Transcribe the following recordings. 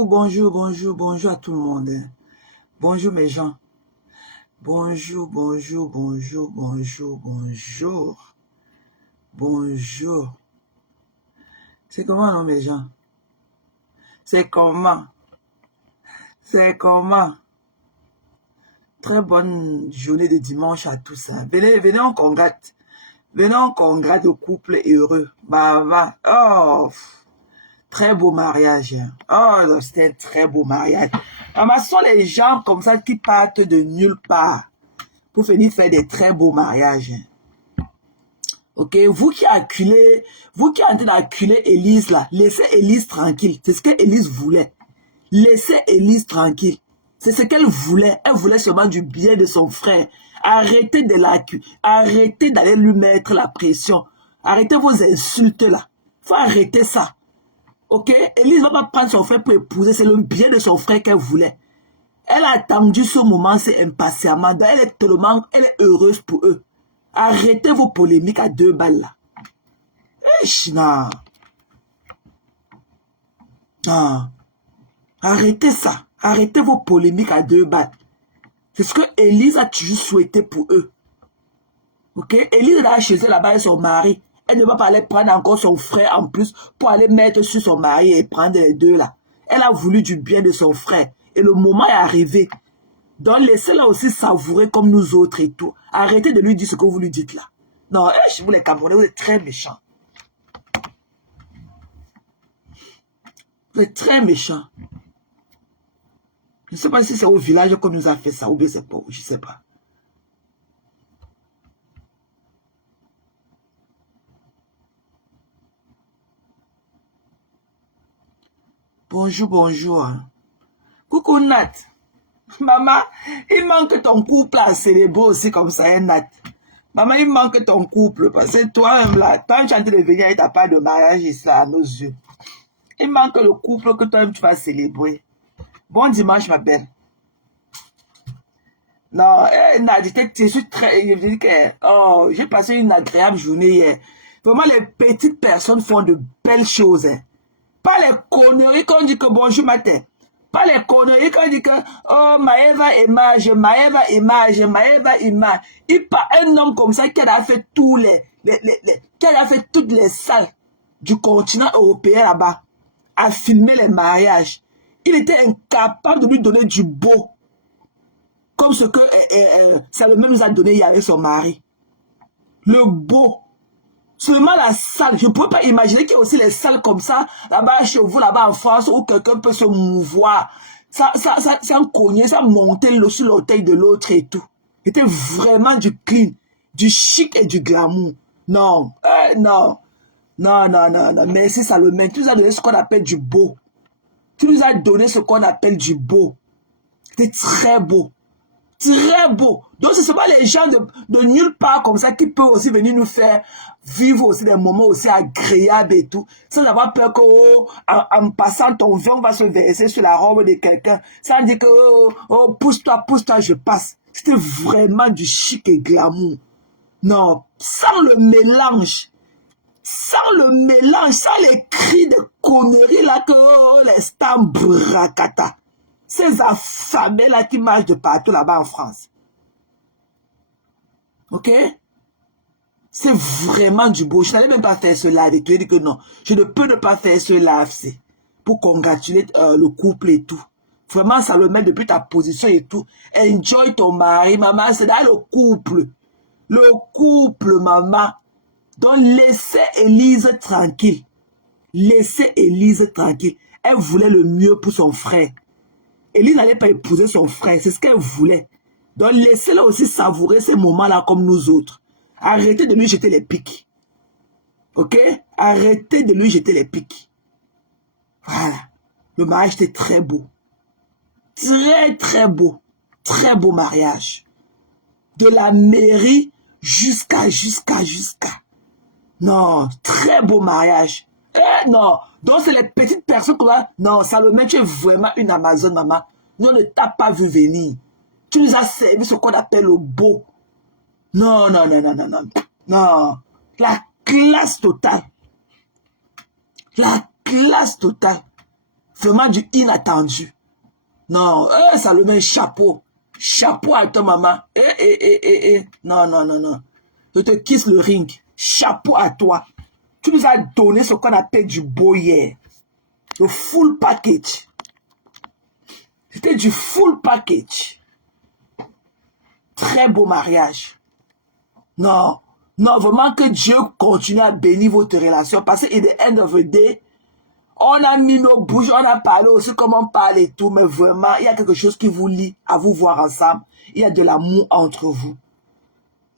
Coucou, bonjour, bonjour, bonjour à tout le monde. Bonjour mes gens. Bonjour, bonjour, bonjour, bonjour, bonjour. Bonjour. C'est comment non mes gens? C'est comment? C'est comment? Très bonne journée de dimanche à tous. Venez, on congrate. Venez, on congrate au couple heureux. Bah. Oh, très beau mariage. Oh, c'était un très beau mariage. Ce sont les gens comme ça qui partent de nulle part pour venir faire des très beaux mariages. Ok, vous qui êtes en train d'acculer Élise là, laissez Élise tranquille. C'est ce que Élise voulait. Laissez Élise tranquille. C'est ce qu'elle voulait. Elle voulait seulement du bien de son frère. Arrêtez de l'accuser. Arrêtez d'aller lui mettre la pression. Arrêtez vos insultes là. Faut arrêter ça. Ok, Élise va pas prendre son frère pour épouser. C'est le bien de son frère qu'elle voulait. Elle a attendu ce moment, c'est impatiemment. Elle est heureuse pour eux. Arrêtez vos polémiques à 2 balles là. Non. Arrêtez ça. Arrêtez vos polémiques à 2 balles. C'est ce que Élise a toujours souhaité pour eux. Ok? Élise est là chez elle là-bas avec son mari. Elle ne va pas aller prendre encore son frère en plus pour aller mettre sur son mari et prendre les deux là. Elle a voulu du bien de son frère. Et le moment est arrivé. Donc laissez-la aussi savourer comme nous autres et tout. Arrêtez de lui dire ce que vous lui dites là. Non, vous les Camerounais, vous êtes très méchants. Vous êtes très méchants. Je ne sais pas si c'est au village qu'on nous a fait ça ou bien c'est pas, je ne sais pas. Bonjour, bonjour. Coucou Nat. Maman, il manque ton couple à célébrer aussi comme ça, hein, Nat. Maman, il manque ton couple parce que toi-même là, toi tu es en train de venir et tu n'as pas de mariage ici à nos yeux. Il manque le couple que toi-même tu vas célébrer. Bon dimanche, ma belle. Non, Nat, je suis très... Je dis que, oh, j'ai passé une agréable journée hier. Vraiment, les petites personnes font de belles choses. Hein. Pas les conneries qu'on dit que bonjour matin. Pas les conneries qu'on dit que oh Maëva image, Maëva image, Maëva image. Il pas un homme comme ça qui a fait qui a fait toutes les salles du continent européen là-bas à filmer les mariages. Il était incapable de lui donner du beau. Comme ce que Salomé nous a donné hier avec son mari. Le beau. Seulement la salle, je ne peux pas imaginer qu'il y a aussi les salles comme ça, là-bas chez vous, là-bas en France, où quelqu'un peut se mouvoir, ça cogner, ça monter sur l'orteil de l'autre et tout. C'était vraiment du clean, du chic et du glamour. Non, non, merci Salomé, tu nous as donné ce qu'on appelle du beau. Tu nous as donné ce qu'on appelle du beau. C'était très beau. Très beau. Donc, ce ne sont pas les gens de nulle part comme ça qui peuvent aussi venir nous faire vivre aussi des moments aussi agréables et tout. Sans avoir peur que, en passant ton vin va se verser sur la robe de quelqu'un. Sans dire que, pousse-toi, je passe. C'était vraiment du chic et glamour. Non, sans le mélange. Sans les cris de conneries là que, les stars bracata. Ces affamés là qui marchent de partout là-bas en France. Ok? C'est vraiment du beau. Je n'allais même pas faire ce live. Et tu dis que non. Je ne peux ne pas faire ce live. Pour congratuler le couple et tout. Vraiment, ça le met depuis ta position et tout. Enjoy ton mari, maman. C'est dans le couple. Le couple, maman. Donc, laissez Élise tranquille. Laissez Élise tranquille. Elle voulait le mieux pour son frère. Élise n'allait pas épouser son frère, c'est ce qu'elle voulait. Donc laissez-la aussi savourer ces moments-là comme nous autres. Arrêtez de lui jeter les pics. Ok? Arrêtez de lui jeter les pics. Voilà. Le mariage était très beau. Très, très beau. Très beau mariage. De la mairie jusqu'à. Non, très beau mariage. Non. Donc, c'est les petites personnes qu'on a. Non, Salomé, tu es vraiment une Amazone, maman. Nous, on ne t'a pas vu venir. Tu nous as servi ce qu'on appelle le beau. Non. Non. La classe totale. La classe totale. Vraiment du inattendu. Non, Salomé, chapeau. Chapeau à toi, maman. Non, non, non, non. Je te quitte le ring. Chapeau à toi. Tu nous as donné ce qu'on appelle du beau hier. Le full package. C'était du full package. Très beau mariage. Non, non, vraiment que Dieu continue à bénir votre relation. Parce que, at the end of the day, on a mis nos bouches, on a parlé aussi comme on parle et tout, mais vraiment, il y a quelque chose qui vous lie à vous voir ensemble. Il y a de l'amour entre vous.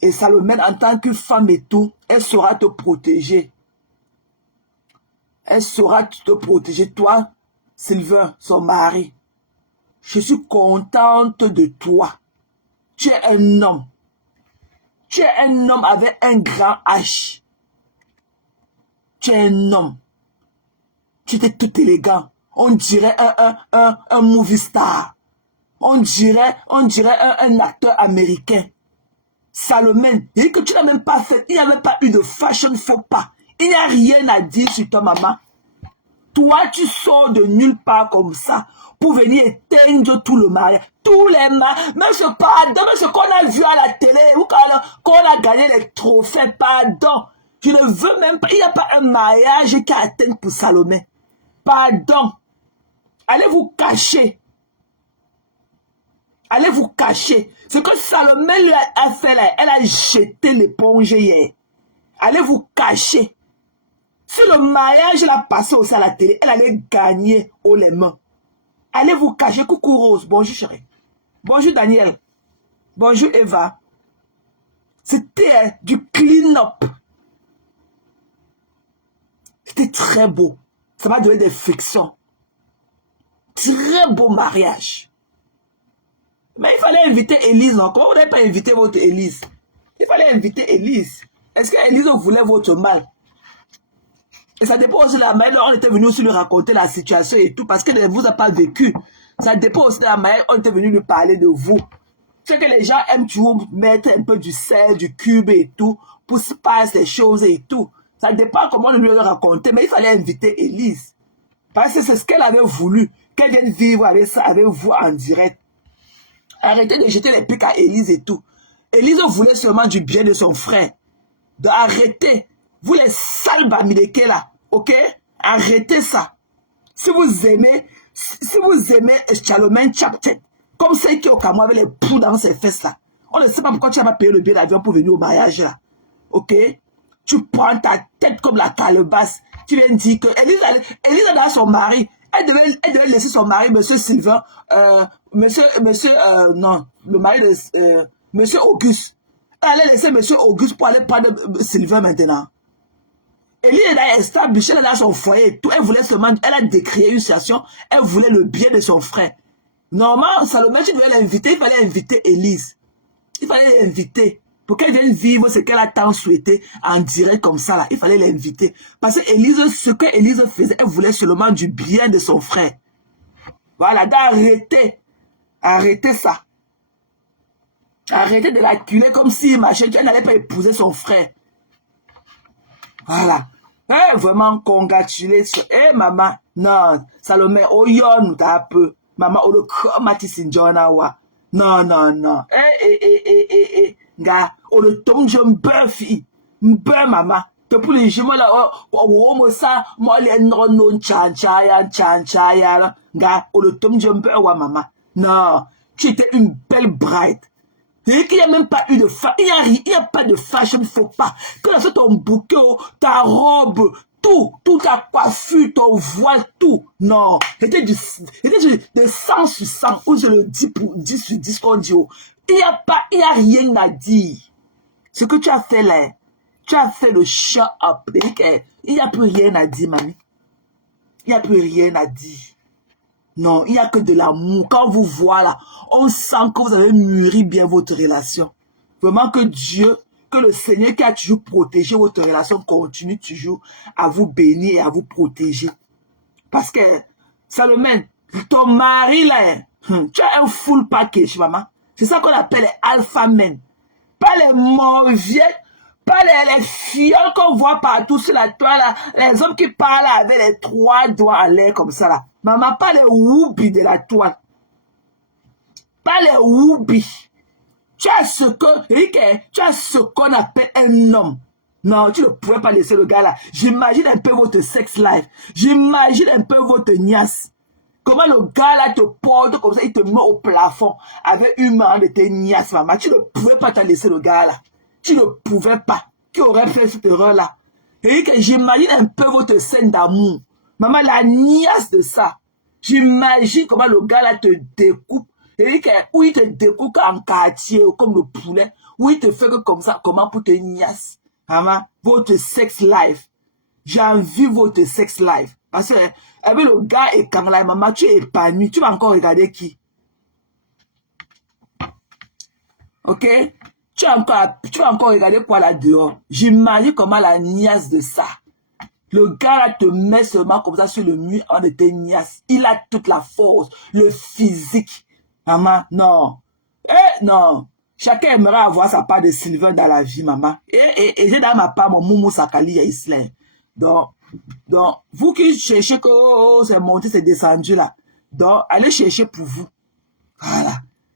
Et Salomé, en tant que femme et tout, elle saura te protéger. Elle saura te protéger. Toi, Sylvain, son mari, je suis contente de toi. Tu es un homme. Tu es un homme avec un grand H. Tu es un homme. Tu étais tout élégant. On dirait un movie star. On dirait un acteur américain. Salomé, il dit que tu n'as même pas fait, il n'y a même pas eu de fashion faux pas. Il n'y a rien à dire sur toi, maman. Toi, tu sors de nulle part comme ça pour venir éteindre tout le mariage. Tous les mariages, même ce qu'on a vu à la télé, ou quand on a gagné les trophées, pardon. Je ne veux même pas, il n'y a pas un mariage qui a atteint pour Salomé. Pardon. Allez vous cacher. Allez vous cacher. Ce que Salomé lui a fait là, elle a jeté l'éponge hier. Allez vous cacher. Si le mariage l'a passé aussi à la télé, elle allait gagner haut les mains. Allez vous cacher. Coucou Rose. Bonjour chérie. Bonjour Daniel. Bonjour Eva. C'était du clean-up. C'était très beau. Ça m'a donné des frictions. Très beau mariage. Mais il fallait inviter Élise. Comment vous n'avez pas invité votre Élise? Il fallait inviter Élise. Est-ce qu'Élise voulait votre mal? Et ça dépend aussi de la manière dont on était venu aussi lui raconter la situation et tout, parce qu'elle ne vous a pas vécu. Ça dépend aussi de la manière dont on était venu lui parler de vous. C'est que les gens aiment toujours mettre un peu du sel, du cube et tout, pour se passer des choses et tout. Ça dépend comment on lui a raconté, mais il fallait inviter Élise. Parce que c'est ce qu'elle avait voulu, qu'elle vienne vivre avec ça, avec vous en direct. Arrêtez de jeter les pics à Élise et tout. Élise voulait seulement du bien de son frère. De arrêter. Vous les sales bamileke là. Ok? Arrêtez ça. Si vous aimez Salomé Chaptet, comme celle qui est au Cameroun avec les poux dans ses fesses là. On ne sait pas pourquoi tu n'as pas payé le billet d'avion pour venir au mariage là. Ok? Tu prends ta tête comme la calebasse. Tu viens dire que Élise a son mari. Elle devait laisser son mari, monsieur Sylvain, non, le mari de monsieur Auguste. Elle allait laisser monsieur Auguste pour aller prendre Sylvain maintenant. Élise est établie, elle est dans son foyer, tout. Elle voulait seulement, elle a décrié une situation, elle voulait le bien de son frère. Normalement, Salomé, tu devais l'inviter, il fallait inviter Élise. Il fallait l'inviter. Pour qu'elle vienne vivre ce qu'elle a tant souhaité en direct comme ça, là. Il fallait l'inviter. Parce que Élise, ce que Élise faisait, elle voulait seulement du bien de son frère. Voilà, d'arrêter. Arrêtez ça. Arrêtez de l'acculer comme si, machin, elle n'allait pas épouser son frère. Voilà. Vraiment, congratuler. Maman. Non, Salomé, oyon, t'as un peu. Maman, o le kromati sinjona wa. Non, non, non. Nga, o le tom je m'befi. M'be, maman. Te pour les jumeaux là, mo ça, moi les non chanchaya. Nga, o le tom je m'be wa, maman. Non, tu étais une belle bride. Il n'y a même pas eu de il n'y a pas de fashion, faut pas. Quand tu as fait ton bouquet, ta robe, tout ta coiffure, ton voile, tout. Non, c'était de 100 sur 100, ou je le dis pour 10 sur 10 qu'on dit. Il n'y a rien à dire. Ce que tu as fait là, tu as fait le shut up. Il n'y a plus rien à dire, mamie. Il n'y a plus rien à dire. Non, il n'y a que de l'amour. Quand vous voit là, on sent que vous avez mûri bien votre relation. Vraiment que Dieu, que le Seigneur qui a toujours protégé votre relation continue toujours à vous bénir et à vous protéger. Parce que, Salomé, ton mari là, tu as un full package, maman. C'est ça qu'on appelle les alpha men. Pas les mauviettes, pas les fioles qu'on voit partout sur la toile là. Les hommes qui parlent avec les 3 doigts à l'air comme ça là. Maman, pas les whoopis de la toile. Pas les whoopis. Tu as ce qu'on appelle un homme. Non, tu ne pouvais pas laisser le gars là. J'imagine un peu votre sex life. J'imagine un peu votre niasse. Comment le gars là te porte comme ça, il te met au plafond avec une main de tes niasses, maman. Tu ne pouvais pas te laisser le gars là. Tu ne pouvais pas. Qui aurait fait cette erreur là? Et que j'imagine un peu votre scène d'amour. Maman, la niasse de ça. J'imagine comment le gars là te découpe. Et que, où il te découpe en quartier, comme le poulet. Où il te fait que comme ça, comment pour te niasse. Maman, votre sex life. J'envie votre sex life. Parce que, avec le gars et quand la maman, tu es épanoui. Tu vas encore regarder qui? Ok? Tu vas encore regarder quoi là dehors? J'imagine comment la niasse de ça. Le gars te met seulement comme ça sur le mur en de tes niasses. Il a toute la force, le physique. Maman, non. Non. Chacun aimerait avoir sa part de Sylvain dans la vie, maman. Et j'ai dans ma part mon Moumou Sakali à Islam. Donc, vous qui cherchez que c'est monté, c'est descendu là. Donc, allez chercher pour vous. Voilà.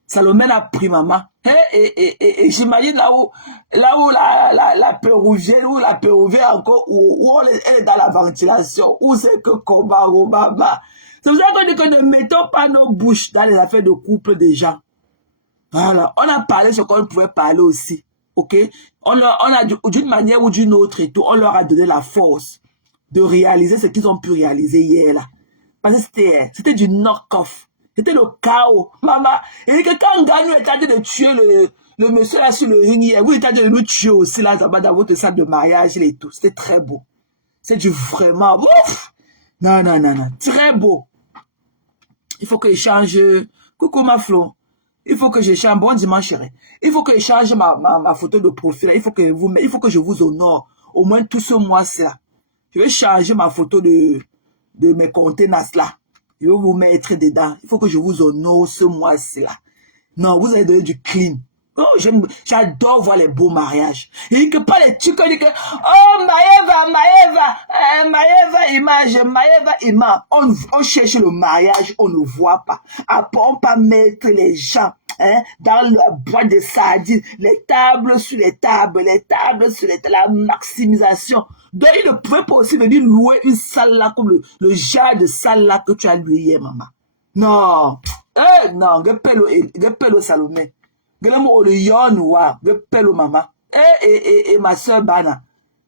Salomé a pris maman. Et j'imagine là où la péruvienne, ou la péruvienne encore, où elle est dans la ventilation, où c'est que combat, maman. C'est pour ça qu'on dit que ne mettons pas nos bouches dans les affaires de couple des gens. Voilà. On a parlé ce qu'on pouvait parler aussi. Ok? On a d'une manière ou d'une autre et tout, on leur a donné la force de réaliser ce qu'ils ont pu réaliser hier là. Parce que c'était du knock-off. C'était le chaos. Maman, et que quand Gagnou est en train de tuer le monsieur là sur le ring hier, vous êtes en train de nous tuer aussi là dans votre salle de mariage et tout. C'était très beau. C'est du vraiment. Ouf! Non. Très beau. Il faut que je change. Coucou ma Flo. Il faut que je change. Bon dimanche, chérie. Il faut que je change ma photo de profil. Il faut que je vous honore. Au moins tout ce mois-ci là. Je vais changer ma photo de mes contenants là. Je vais vous mettre dedans. Il faut que je vous honore ce mois-ci là. Non, vous avez donné du clean. Oh, j'adore voir les beaux mariages. Et que pas les trucs qui disent que, oh, Maëva, image. On cherche le mariage, on ne voit pas. Après, on peut mettre les gens dans la boîte de sardines, les tables sur les tables, la maximisation. Donc, il ne pouvait pas aussi venir louer une salle là, comme le genre de salle là que tu as loué hier, maman. Non. Non, Gepelo Salomé. Gelemo le yon wa, Gepelo maman. Et ma soeur Bana.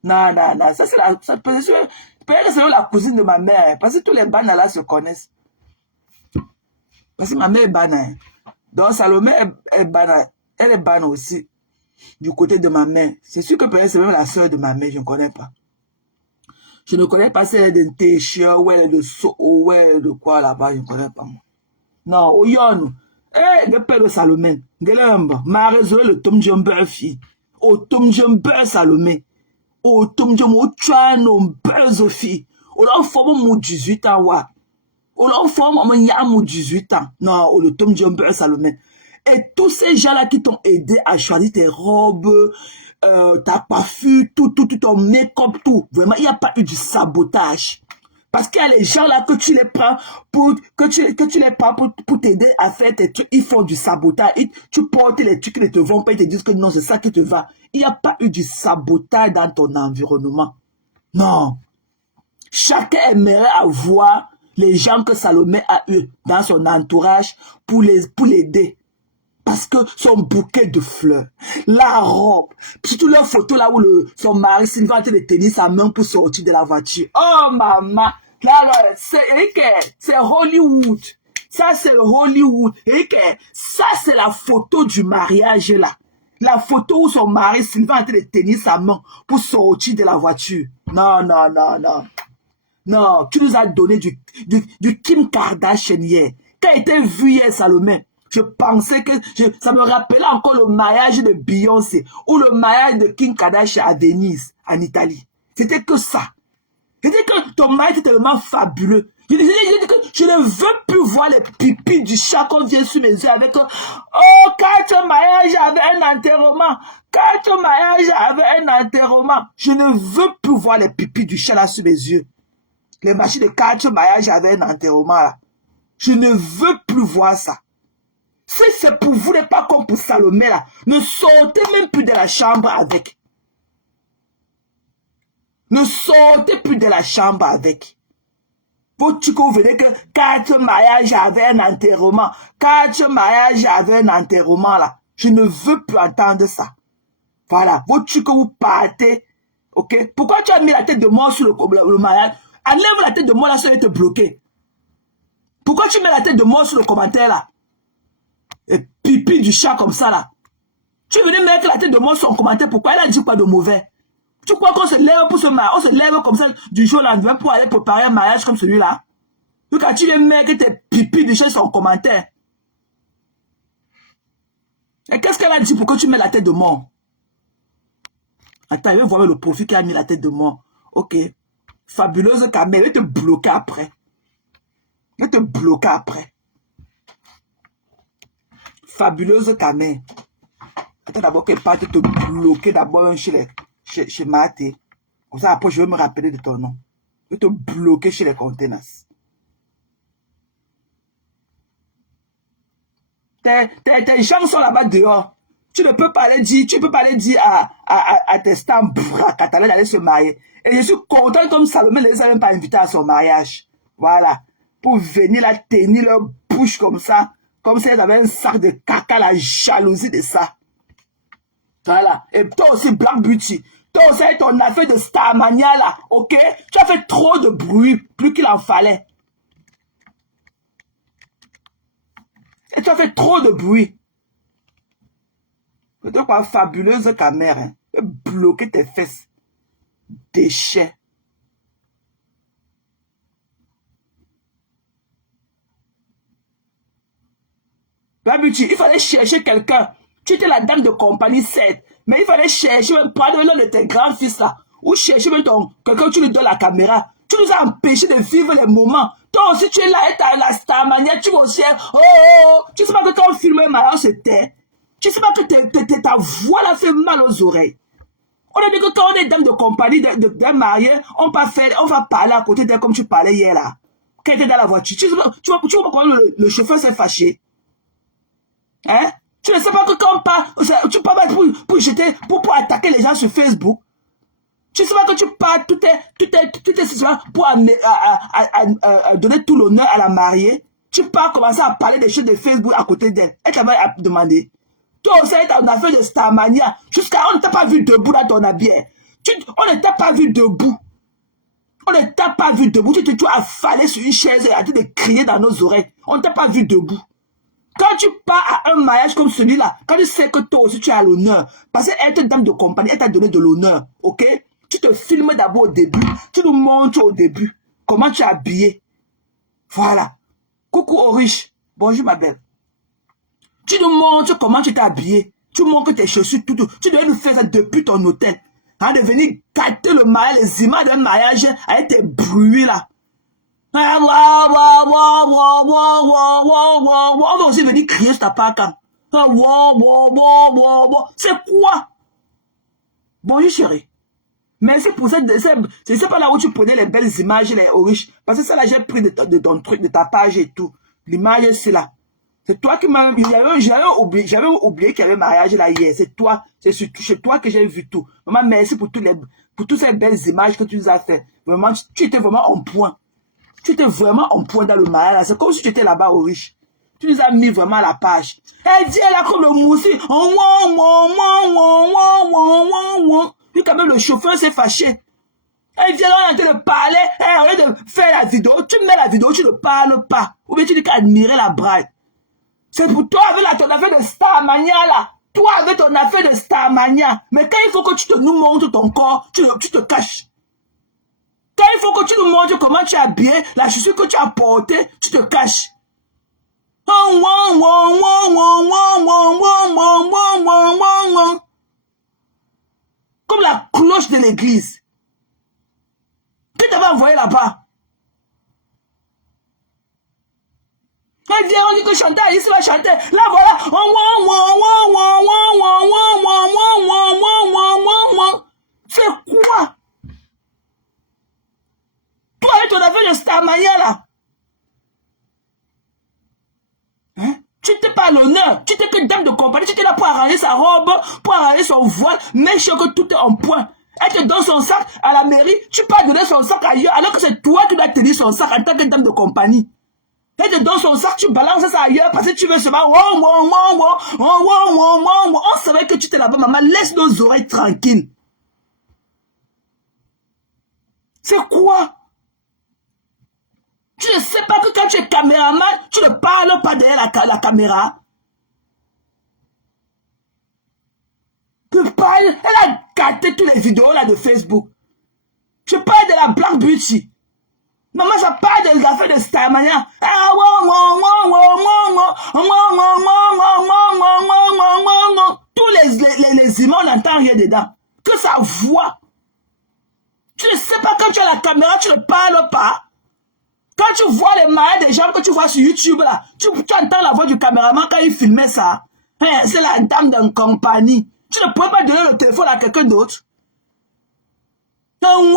Non. Ça c'est peut-être que c'est la cousine de ma mère. Parce que tous les Bana là se connaissent. Parce que ma mère est Bana. Donc Salomé est Bana. Elle est Bana aussi. Du côté de ma mère. C'est sûr que peut-être c'est même la soeur de ma mère. Je ne connais pas. Je ne connais pas si elle est de Téchia ou elle est de So ou elle est de quoi là-bas. Je ne connais pas moi. Non, au yon. De père de Salomé. Gelemba. Ma résolu le tom jumper fi. Au tom jumper Salomé. Au tom jumper chano fi. Au l'en forme mon 18 ans wa. Au l'en forme mon yam 18 ans. Non, au le tom jumper Salomé. Et tous ces gens-là qui t'ont aidé à choisir tes robes, ta coiffure, tout ton make-up, tout. Vraiment, il n'y a pas eu du sabotage. Parce qu'il y a les gens là que tu les prends pour t'aider à faire tes trucs. Ils font du sabotage. Tu portes les trucs qui ne te vont pas. Ils te disent que non, c'est ça qui te va. Il n'y a pas eu du sabotage dans ton environnement. Non. Chacun aimerait avoir les gens que Salomé a eu dans son entourage pour l'aider. Parce que son bouquet de fleurs, la robe, surtout leur photo là où son mari Sylvain a de tenir sa main pour sortir de la voiture. Oh maman, là, c'est Hollywood. Ça c'est Hollywood. Ça c'est la photo du mariage là. La photo où son mari Sylvain a de tenir sa main pour sortir de la voiture. Non. Non, tu nous as donné du Kim Kardashian hier. Quand il était vu hier, Salomé, je pensais que ça me rappelait encore le mariage de Beyoncé ou le mariage de Kim Kardashian à Venise, en Italie. C'était que ça. C'était que ton mariage était tellement fabuleux. Je disais que je ne veux plus voir les pipis du chat qu'on vient sur mes yeux avec oh, quand ton mariage avait un enterrement. Quand ton mariage avait un enterrement. Je ne veux plus voir les pipis du chat là sur mes yeux. Les machines de 4 mariages avec un enterrement là. Je ne veux plus voir ça. Si c'est pour vous, n'est pas comme pour Salomé là. Ne sortez même plus de la chambre avec. Ne sortez plus de la chambre avec. Vous venez que 4 mariages avec un enterrement. 4 mariages avec un enterrement là. Je ne veux plus entendre ça. Voilà. Vous que vous partez. Ok. Pourquoi tu as mis la tête de mort sur le mariage? Enlève la tête de mort là, ça va te bloquer. Pourquoi tu mets la tête de mort sur le commentaire là? Et pipi du chat comme ça là. Tu venais mettre la tête de mort sur un commentaire. Pourquoi elle a dit quoi de mauvais? Tu crois qu'on se lève pour se marier? On se lève comme ça du jour au lendemain pour aller préparer un mariage comme celui-là? Donc quand tu viens mettre tes pipi du chat sur un commentaire. Et qu'est-ce qu'elle a dit pour que tu mets la tête de mort? Attends, je vais voir le profil qui a mis la tête de mort. Ok. Fabuleuse caméra, elle va te bloquer après. Elle va te bloquer après. Fabuleuse caméra. Attends d'abord qu'elle parte te bloquer d'abord chez Maté. Comme ça, après, je vais me rappeler de ton nom. Je vais te bloquer chez les containers. Tes gens sont là-bas dehors. Tu ne peux pas aller dire, à tes stands catalans d'aller se marier. Et je suis content comme Salomé ne les a même pas invités à son mariage. Voilà. Pour venir là tenir leur bouche comme ça. Comme si elles avaient un sac de caca, la jalousie de ça. Voilà. Et toi aussi, Black Beauty. Toi aussi, ton affaire de Starmania là. Ok? Tu as fait trop de bruit, plus qu'il en fallait. Et tu as fait trop de bruit. C'est quoi, fabuleuse caméra. Hein? Bloquer tes fesses. Déchets. Beauty, il fallait chercher quelqu'un. Tu étais la dame de compagnie 7. Mais il fallait chercher, prendre l'un de tes grands-fils là. Ou chercher quelqu'un, tu lui donnes la caméra. Tu nous as empêché de vivre les moments. Toi aussi, tu es là et tu as la Starmania, tu vas aussi. Oh, tu sais pas que quand on filme un mariage, c'était. Tu sais pas que ta voix là fait mal aux oreilles. On a dit que quand on est dame de compagnie d'un marié, on va parler à côté d'elle comme tu parlais hier là. Quand elle était dans la voiture. Tu vois comment le chauffeur s'est fâché. Hein? Tu ne sais pas que quand on parle, tu parles pour attaquer les gens sur Facebook. Tu sais pas que tu parles toutes tes situations pour donner tout l'honneur à la mariée. Tu parles commencer à parler des choses de Facebook à côté d'elle. Elle t'avait demandé. Toi aussi, tu as une affaire de Starmania. Jusqu'à on ne t'a pas vu debout dans ton habit. On ne t'a pas vu debout. On ne t'a pas vu debout. Tu as affalé sur une chaise et arrêté de crier dans nos oreilles. On ne t'a pas vu debout. Quand tu pars à un mariage comme celui-là, quand tu sais que toi aussi tu as l'honneur, parce qu'elle est dame de compagnie, elle t'a donné de l'honneur, ok? Tu te filmes d'abord au début, tu nous montres au début comment tu es habillé. Voilà. Coucou Orish, bonjour ma belle. Tu nous montres comment tu t'es habillé. Tu montres tes chaussures, tout. Tu devais nous faire ça depuis ton hôtel. Hein, de venir gâter le mariage, les images d'un mariage avec tes bruits là. On va aussi venir crier sur ta part. C'est quoi? Bonjour chérie. Merci pour cette... C'est pas là où tu prenais les belles images, les riches. Parce que ça là, j'ai pris de ton truc, de ta page et tout. L'image, c'est là. C'est toi qui m'as... J'avais oublié qu'il y avait mariage là hier. C'est toi. C'est chez toi que j'ai vu tout. Vraiment, merci pour toutes ces belles images que tu nous as fait. Vraiment, tu étais vraiment en point. Tu étais vraiment en point dans le mariage. C'est comme si tu étais là-bas au riche. Tu nous as mis vraiment à la page. Elle dit, elle a comme le moussi. Puis quand même, le chauffeur s'est fâché. Elle vient là, on est en train de parler. Au lieu de faire la vidéo, tu mets la vidéo, tu ne parles pas. Ou bien tu dis qu'admirer la bride. C'est pour toi avec ton affaire de Starmania là. Toi avec ton affaire de Starmania. Mais quand il faut que tu nous montres ton corps, tu te caches. Quand il faut que tu nous montres comment tu es habillé, la chaussure que tu as portée, tu te caches. Comme la cloche de l'église. Qui t'avait envoyé là-bas? Elle vient, on dit que chanter, ici va chanter. Là voilà. C'est quoi? Toi, avec ton affaire Starmania là. Hein? Tu n'étais pas à l'honneur. Tu n'étais que dame de compagnie. Tu étais là pour arranger sa robe, pour arranger son voile, mais je sais que tout est en point. Elle te donne son sac à la mairie. Tu peux donner son sac ailleurs, alors que c'est toi qui dois tenir son sac en tant que dame de compagnie. Elle te donne son sac, tu balances ça ailleurs parce que tu veux seulement. On savait que tu étais là-bas, maman. Laisse nos oreilles tranquilles. C'est quoi? Tu ne sais pas que quand tu es caméraman, tu ne parles pas derrière la caméra. Tu parles, elle a gâté toutes les vidéos là de Facebook. Je parle de la Black Beauty. Maman, je parle des affaires de Starmania. Tous les images, on n'entend rien dedans. Que sa voix. Tu ne sais pas quand tu as la caméra, tu ne parles pas. Quand tu vois les mariages des gens que tu vois sur YouTube, là, tu entends la voix du caméraman quand il filmait ça. Hein, c'est la dame d'une compagnie. Tu ne pourrais pas donner le téléphone à quelqu'un d'autre. Avec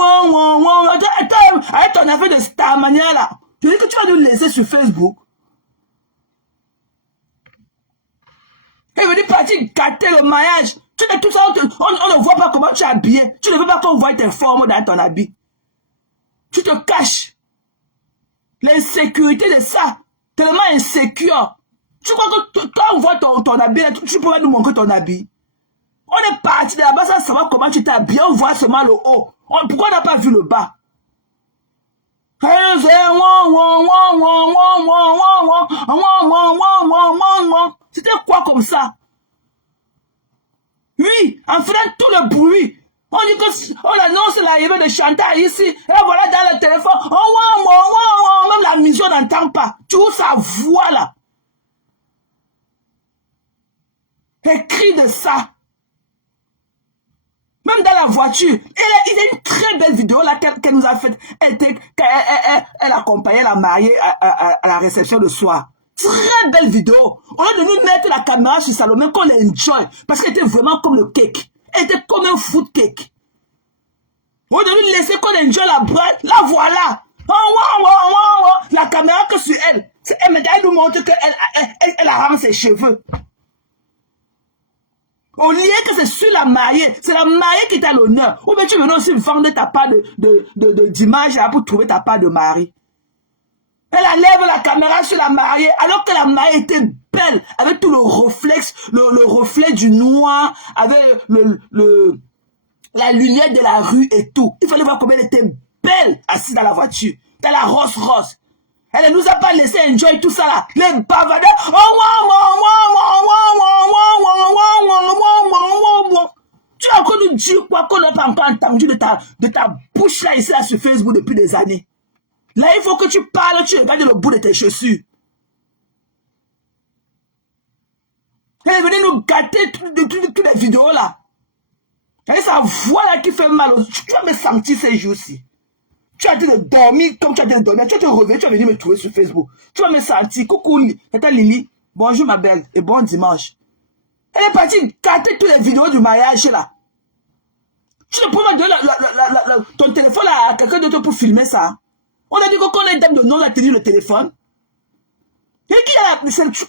ton affaire de Starmania, là, tu dis que tu vas nous laisser sur Facebook. Et veut dire partir gâter le mariage. Tu ne, tout ça, on ne voit pas comment tu es habillé. Tu ne veux pas qu'on voit tes formes dans ton habit. Tu te caches. L'insécurité de ça, tellement insécure. Tu crois que quand on voit ton habit, tu peux nous montrer ton habit. On est parti de là-bas sans savoir comment tu t'habilles. On voit seulement le haut. Pourquoi on n'a pas vu le bas? C'était quoi comme ça? Oui, en faisant tout le bruit. On dit qu'on annonce l'arrivée de Chantal ici. Et voilà dans le téléphone. Même la musique, on n'entend pas. Tu vois sa voix là. Écrit de ça. Même dans la voiture. Il y a une très belle vidéo là qu'elle nous a faite. Elle accompagnait la mariée à la réception de soir. Très belle vidéo. Au lieu de nous mettre la caméra sur Salomé, qu'on l'enjoy. Parce qu'elle était vraiment comme le cake. Elle était comme un food cake. Au lieu de nous laisser qu'on enjoy la bride, la voilà. La caméra que sur elle. Elle nous montre qu'elle arrame ses cheveux. Au lieu que c'est sur la mariée, c'est la mariée qui est à l'honneur. Ou bien tu veux aussi vendre ta part d'image pour trouver ta part de mari. Elle enlève la caméra sur la mariée, alors que la mariée était belle, avec tout le reflet du noir, avec la lumière de la rue et tout. Il fallait voir comment elle était belle, assise dans la voiture, dans la rose. Elle ne nous a pas laissé enjoy tout ça là. Les bavardeurs. Tu as encore nous dire quoi qu'on n'a pas encore entendu de ta bouche là, ici là, sur Facebook depuis des années. Là, il faut que tu parles, tu regardes le bout de tes chaussures. Elle venait nous gâter toutes les vidéos là. Et sa voix là qui fait mal. Tu vas me sentir ces jours-ci. Tu as été de dormir comme tu as été de dormir. Tu as été réveillé, tu vas venir me trouver sur Facebook. Tu vas me sentir. Coucou, c'est Lily. Bonjour ma belle et bon dimanche. Elle est partie gâter toutes les vidéos du mariage là. Tu ne peux pas donner ton téléphone à quelqu'un d'autre pour filmer ça. On a dit qu'on est dame de nom, on a tenu le téléphone. Et c'est plus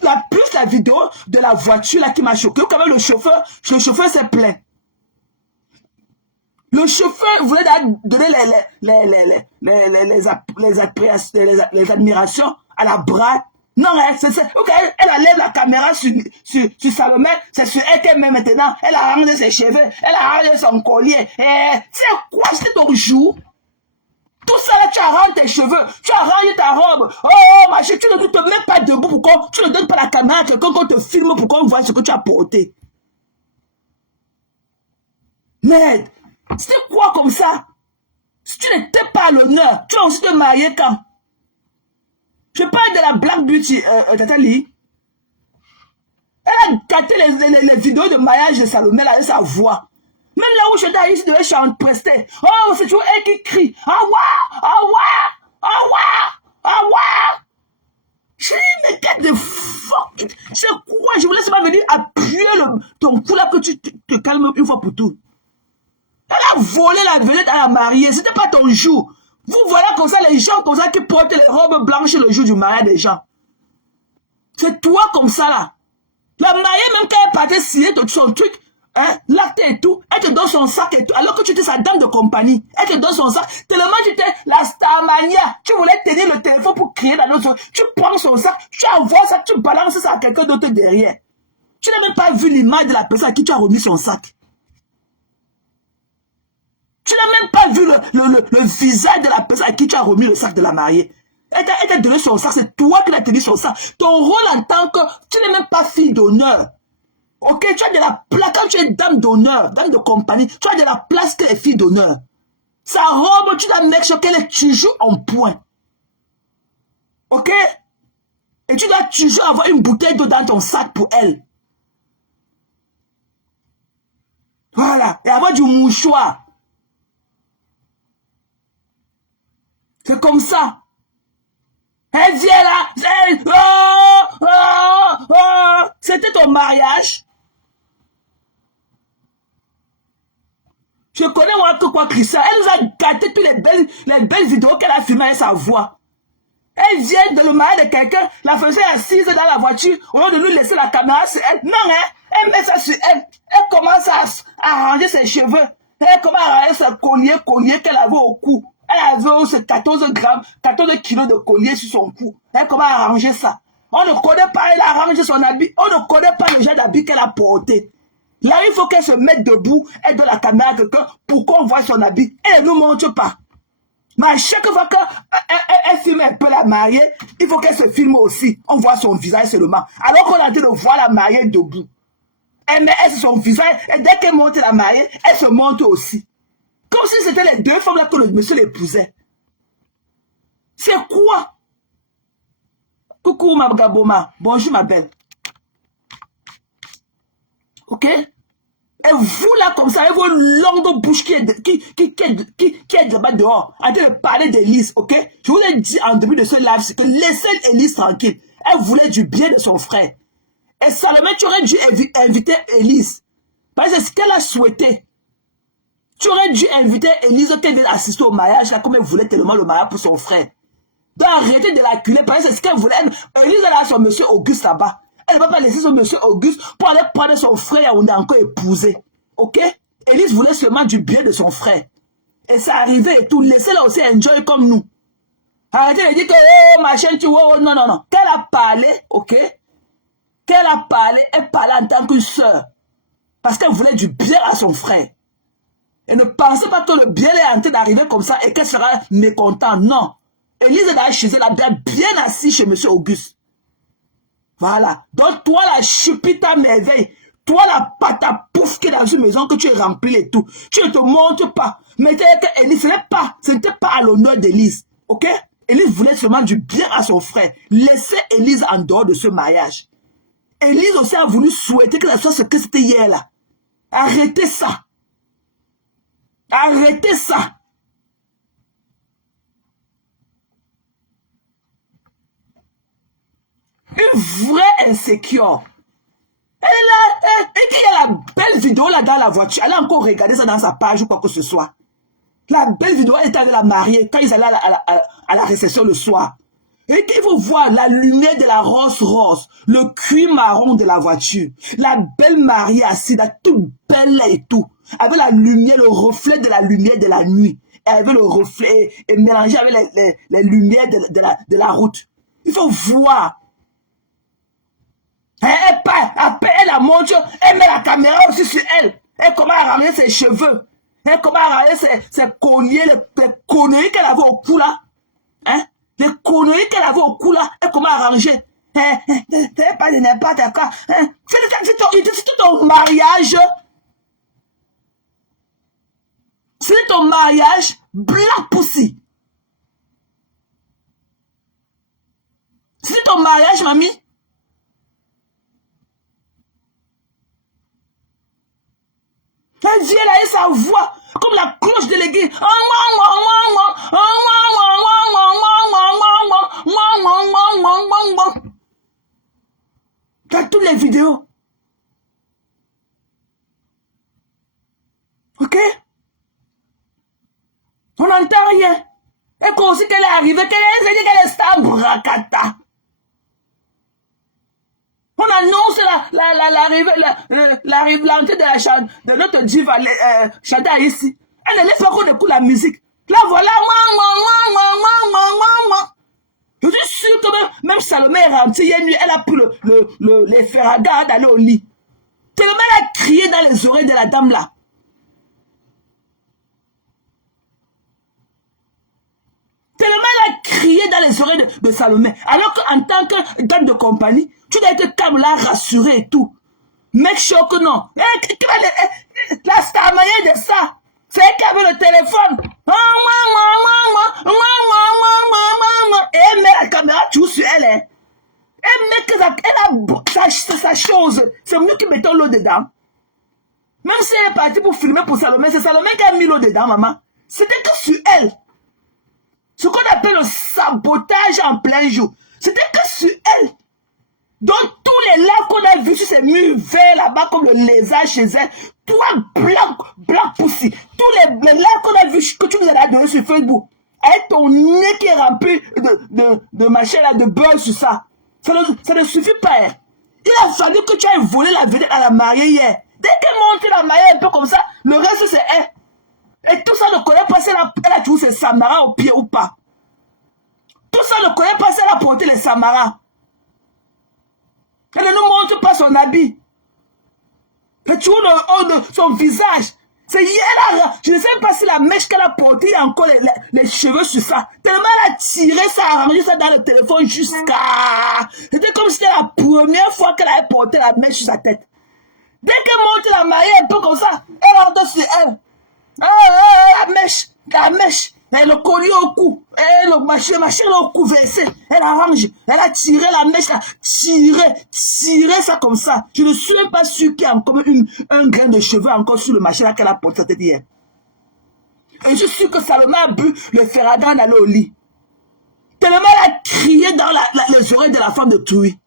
la vidéo de la voiture là qui m'a choqué. Quand même le chauffeur s'est plaint. Le chauffeur voulait donner les admirations à la bride. Non, elle enlève la caméra sur Salomé. C'est sur elle qu'elle met maintenant. Elle a ramené ses cheveux. Elle a ramené son collier. C'est quoi? C'était ton jour? Tout ça là, tu arranges tes cheveux, tu arranges ta robe. Oh, ma chérie, tu ne te mets pas debout pour qu'on, tu ne donnes pas la caméra à quelqu'un qu'on te filme pour qu'on voit ce que tu as porté. Merde, c'était quoi comme ça? Si tu n'étais pas à l'honneur, tu as aussi te marier quand? Je parle de la Black Beauty, Tatali. Elle a gâté les vidéos de mariage de Salomé là, avec sa voix. Même là où j'étais ici, devait chanter, prester. Oh, c'est toujours elle qui crie. Ah ouais, ah ouais, ah ouais, ah ouais. Je dis, mais get the fuck. C'est quoi? Je voulais seulement venir appuyer ton cou là que tu te calmes une fois pour tout. Elle a volé la vedette à la mariée. C'était pas ton jour. Vous voyez comme ça les gens comme ça qui portent les robes blanches le jour du mariage des gens. C'est toi comme ça là. La mariée même quand elle partait signer son truc, hein, l'acte et tout, elle te donne son sac et tout, alors que tu étais sa dame de compagnie. Elle te donne son sac. Tellement tu étais la starmania. Tu voulais tenir le téléphone pour crier dans l'autre. Tu prends son sac, tu envoies ça, tu balances ça à quelqu'un d'autre derrière. Tu n'as même pas vu l'image de la personne à qui tu as remis son sac. Tu n'as même pas vu le visage de la personne à qui tu as remis le sac de la mariée. Elle t'a donné son sac, c'est toi qui l'as tenu son sac. Ton rôle en tant que... Tu n'es même pas fille d'honneur. Ok, tu as de la place, quand tu es dame d'honneur, dame de compagnie, tu as de la place que les filles d'honneur. Sa robe, tu dois make sure qu'elle est toujours en point. Ok? Et tu dois toujours avoir une bouteille d'eau dans ton sac pour elle. Voilà. Et avoir du mouchoir. C'est comme ça. Elle vient là. C'était ton mariage. Je connais moi que quoi Christian. Elle nous a gâté toutes les belles vidéos qu'elle a filmées avec sa voix. Elle vient dans le mariage de quelqu'un, la faisait assise dans la voiture, au lieu de nous laisser la caméra sur elle. Non, hein, elle met ça sur elle. Elle commence à arranger ses cheveux. Elle commence à arranger ce collier qu'elle avait au cou. Elle avait aussi 14 grammes, 14 kilos de collier sur son cou. Elle commence à arranger ça. On ne connaît pas, elle a arrangé son habit. On ne connaît pas le genre d'habit qu'elle a porté. Là, il faut qu'elle se mette debout, elle donne la caméra à quelqu'un pour qu'on voit son habit. Elle ne nous montre pas. Mais à chaque fois qu'elle filme un peu la mariée, il faut qu'elle se filme aussi. On voit son visage seulement. Alors qu'on a dit de voir la mariée debout. Elle met son visage et dès qu'elle monte la mariée, elle se monte aussi. Comme si c'était les deux femmes là que le monsieur l'épousait. C'est quoi? Coucou ma Gaboma. Bonjour ma belle. Ok? Et vous là comme ça, avec vos longues bouches qui est là-bas dehors, en train de parler d'Élise, ok? Je vous ai dit en début de ce live que laissez Élise tranquille. Elle voulait du bien de son frère. Et Salomé, tu aurais dû inviter Élise. Parce que c'est ce qu'elle a souhaité. Tu aurais dû inviter Élise qu'elle vienne assister au mariage, là, comme elle voulait tellement le mariage pour son frère. Donc arrêtez de l'acculer, parce que c'est ce qu'elle voulait. Élise, elle a son monsieur Auguste là-bas. Elle ne va pas laisser son monsieur Auguste pour aller prendre son frère et on est encore épousé. Ok? Élise voulait seulement du bien de son frère. Et c'est arrivé et tout. Laissez-la aussi enjoy comme nous. Arrêtez de dire que, oh, ma chaîne, tu vois, oh, non, non, non. Qu'elle a parlé, ok? Qu'elle a parlé, elle parlait en tant qu'une sœur. Parce qu'elle voulait du bien à son frère. Et ne pensez pas que le bien est en train d'arriver comme ça et qu'elle sera mécontente. Non. Élise est d'aller chez elle, elle a bien assis chez monsieur Auguste. Voilà. Donc, toi, la chupita merveille, toi, la pâte à pouf qui est dans une maison que tu es remplie et tout, tu ne te montres pas. Mais Élise, ce n'était pas à l'honneur d'Élise. Ok? Élise voulait seulement du bien à son frère. Laissez Élise en dehors de ce mariage. Élise aussi a voulu souhaiter que ça soit ce que c'était hier là. Arrêtez ça. Arrêtez ça. Une vraie insécure. Elle est là, et qu'il y a la belle vidéo là dans la voiture. Elle a encore regardé ça dans sa page ou quoi que ce soit. La belle vidéo, elle était avec la mariée quand ils allaient à la réception le soir. Et qu'il faut voir la lumière de la Rolls-Royce, le cuir marron de la voiture, la belle mariée assise, toute belle et tout, avec la lumière, le reflet de la lumière de la nuit, et avec le reflet, et mélangé avec les lumières de la route. Il faut voir. Elle part, après elle la montre, elle met la caméra aussi sur elle. Elle commence à ramener ses cheveux. Elle commence à ramener ses colliers, les conneries qu'elle avait au cou là. Hein? Les conneries qu'elle avait au cou là, elle commence à ranger. C'est pas de n'importe quoi. C'est ton mariage. C'est ton mariage, Black Pussy. C'est ton mariage, mamie. Elle vient là et sa voix, comme la cloche de l'église. Dans toutes les vidéos. Ok? On n'entend rien. Et qu'on sait qu'elle est arrivée, qu'elle est star bracata. On annonce l'arrivée de notre diva Chada ici. Elle ne laisse pas qu'on écoute la musique. Là voilà, je suis sûr que même Salomé est rentrée hier nuit, elle a pris les ferragas d'aller au lit. Tellement elle a crié dans les oreilles de la dame là. Tellement elle a crié dans les oreilles de Salomé. Alors qu'en tant que dame de compagnie, tu dois être calme là, rassuré et tout. Make sure que non. La star manière de ça. C'est elle qui avait le téléphone. Et elle met la caméra tout sur elle. Elle met que elle a sa chose. C'est nous qui mettons l'eau dedans. Même si elle est partie pour filmer pour Salomé, c'est Salomé qui a mis l'eau dedans, maman. C'était que sur elle. Ce qu'on appelle le sabotage en plein jour. C'était que sur elle. Donc tous les lacs qu'on a vus sur ces murs verts là-bas comme le lézard chez elle, toi blanc poussi, tous les lacs qu'on a vus que tu nous as donné sur Facebook, avec ton nez qui est rempli de machin là, de beurre sur ça, ça ne suffit pas. Hein. Il a fallu que tu aies volé la vedette à la mariée hier. Dès qu'elle monte la mariée un peu comme ça, le reste c'est elle. Et tout ça ne connaît pas si elle a toujours ses samaras au pied ou pas. Tout ça ne connaît pas si elle a porté les samaras. Elle ne nous montre pas son habit. Elle tourne le haut de son visage. C'est hier, je ne sais pas si la mèche qu'elle a portée, il y a encore les cheveux sur ça. Tellement elle a tiré ça, arrangé ça dans le téléphone jusqu'à... C'était comme si c'était la première fois qu'elle avait porté la mèche sur sa tête. Dès qu'elle monte la mariée un peu comme ça, elle rentre sur elle. La mèche. Elle le collier au cou. Et le machin au cou versé. Elle arrange. Elle a tiré la mèche là. Tiré ça comme ça. Je ne suis même pas sûr qu'il y a encore un grain de cheveux encore sur le machin là qu'elle a porté sa tête hier. Et je suis sûr que Salomé a bu le ferragan d'aller au lit. Tellement elle a crié dans les oreilles de la femme de Touy.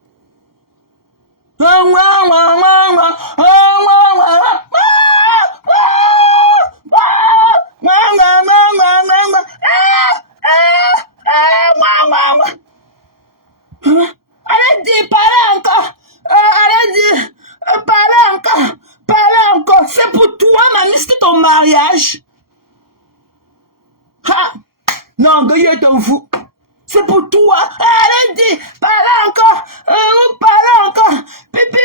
Allez dire, parlez encore. Allez dire, parlez encore. C'est pour toi, mamie, c'est ton mariage. Ha! Non, Goyo est un fou. C'est pour toi. Allez dire, parlez encore. Parlez encore. Pip.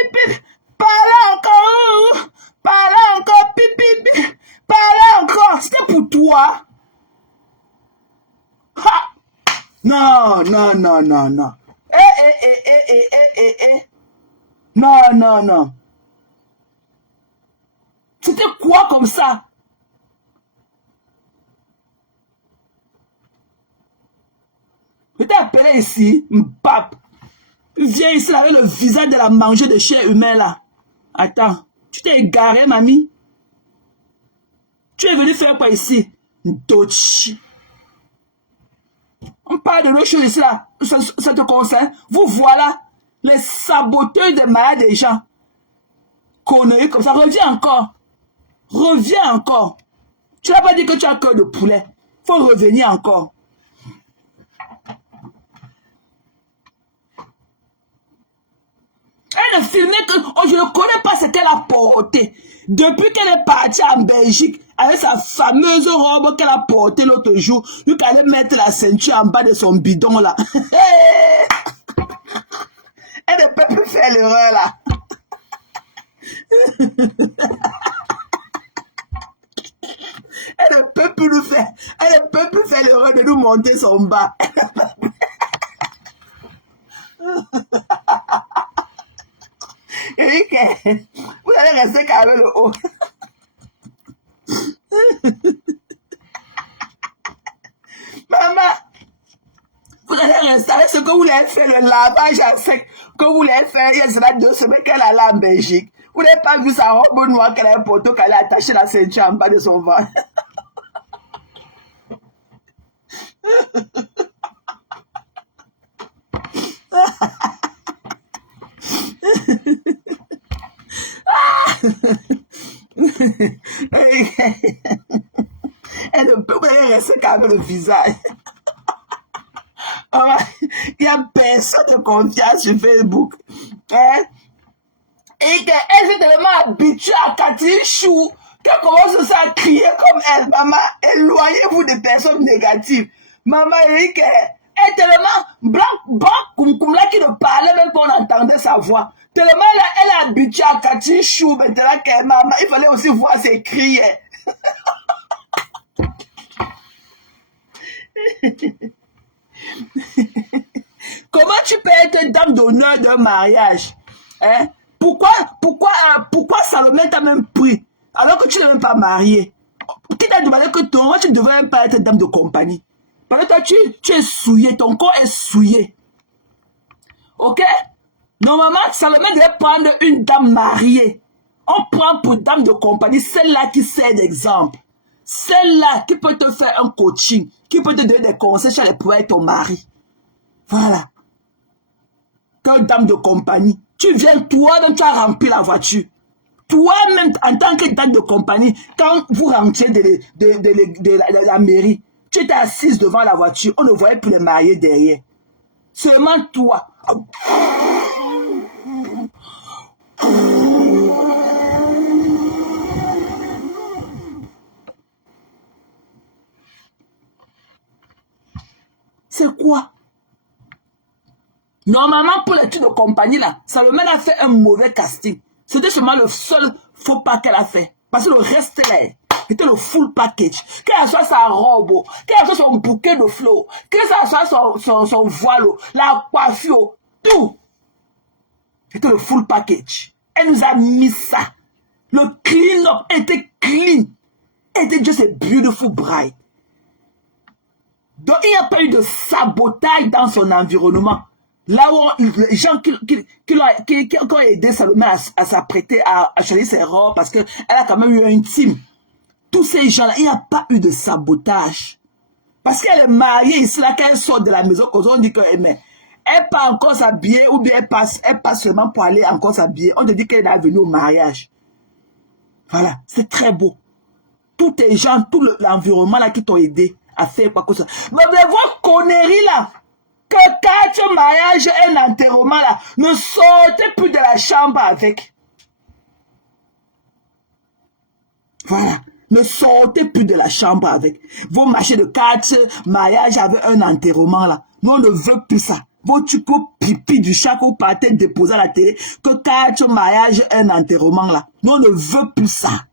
Parlez encore. Parlez encore. Pip. Parlez encore. C'était pour toi. Ha! Non. Non. C'était quoi comme ça? Je t'ai appelé ici, Mbap. Viens ici avec le visage de la manger de chair humaine là. Attends, tu t'es égaré, mamie? Tu es venu faire quoi ici? Ntochi. On parle de l'autre chose ici là. Ça te concerne? Vous voilà, les saboteurs des malades des gens. Conneries comme ça. Reviens encore. Tu n'as pas dit que tu as cœur de poulet. Faut revenir encore. Elle ne filmait que... Oh, je ne connais pas ce qu'elle a porté. Depuis qu'elle est partie en Belgique, avec sa fameuse robe qu'elle a portée l'autre jour, lui qu'elle allait mettre la ceinture en bas de son bidon là. Elle ne peut plus faire l'erreur là. Elle ne peut plus faire l'erreur de nous monter son bas. Eric, vous allez rester qu'avec le haut. Maman, vous allez rester avec ce que vous voulez faire, le lavage à sec, que vous voulez faire, il y a cela 2 semaines qu'elle allait en Belgique. Vous n'avez pas vu sa robe noire qu'elle avait portée, qu'elle a attaché la ceinture en bas de son ventre. Elle ne peut pas rester qu'avec le visage. Il n'y a personne de confiance sur Facebook. Hein? Et qu'elle s'est tellement habituée à Cathy Chou qu'elle commence à crier comme elle. Maman, éloignez-vous des personnes négatives. Maman Eric est tellement blanc, comme là qui ne parlait même pas, on entendait sa voix. Tellement elle est habituée à Cathy Chou, maintenant qu'elle maman, il fallait aussi voir ses cris. Comment tu peux être dame d'honneur d'un mariage? Hein? Pourquoi Salomé t'a même pris alors que tu n'es même pas marié? Qui t'a demandé que toi, tu ne devrais même pas être dame de compagnie? Parce que toi, tu es souillé, ton corps est souillé. Ok? Normalement, Salomé devait prendre une dame mariée. On prend pour dame de compagnie celle-là qui sert d'exemple. Celle-là qui peut te faire un coaching, qui peut te donner des conseils pour être ton mari. Voilà. Que dame de compagnie. Tu viens, toi-même, tu as rempli la voiture. Toi-même, en tant que dame de compagnie, quand vous rentrez de la mairie, tu étais assise devant la voiture, on ne voyait plus les mariés derrière. Seulement toi. C'est quoi? Normalement, pour l'étude de compagnie, là, Salomé a fait un mauvais casting. C'était seulement le seul faux pas qu'elle a fait. Parce que le reste, là, c'était le full package. Que ce soit sa robe, que ce soit son bouquet de fleurs, que ce soit son voile, la coiffure, tout. C'était le full package. Elle nous a mis ça. Le clean-up était clean. Elle était just a beautiful bride. Donc, il n'y a pas eu de sabotage dans son environnement. Là où les gens qui ont aidé Salomé à s'apprêter à choisir ses robes parce qu'elle a quand même eu un team. Tous ces gens-là, il n'y a pas eu de sabotage. Parce qu'elle est mariée ici, là, quand elle sort de la maison, on dit qu'elle part encore s'habiller ou bien elle passe seulement pour aller encore s'habiller. On te dit qu'elle est venue au mariage. Voilà, c'est très beau. Tous les gens, tout l'environnement là qui t'ont aidé à faire quoi que ça. Mais vos conneries là, que quand un mariage et un enterrement là, ne sortez plus de la chambre avec. Voilà. Ne sortez plus de la chambre avec. Vos marchés de cartes, mariage avec un enterrement là. Nous, on ne veut plus ça. Vos trucs pipi du chat que vous partez déposer à la télé, que cartes, mariage, un enterrement là. Nous, on ne veut plus ça.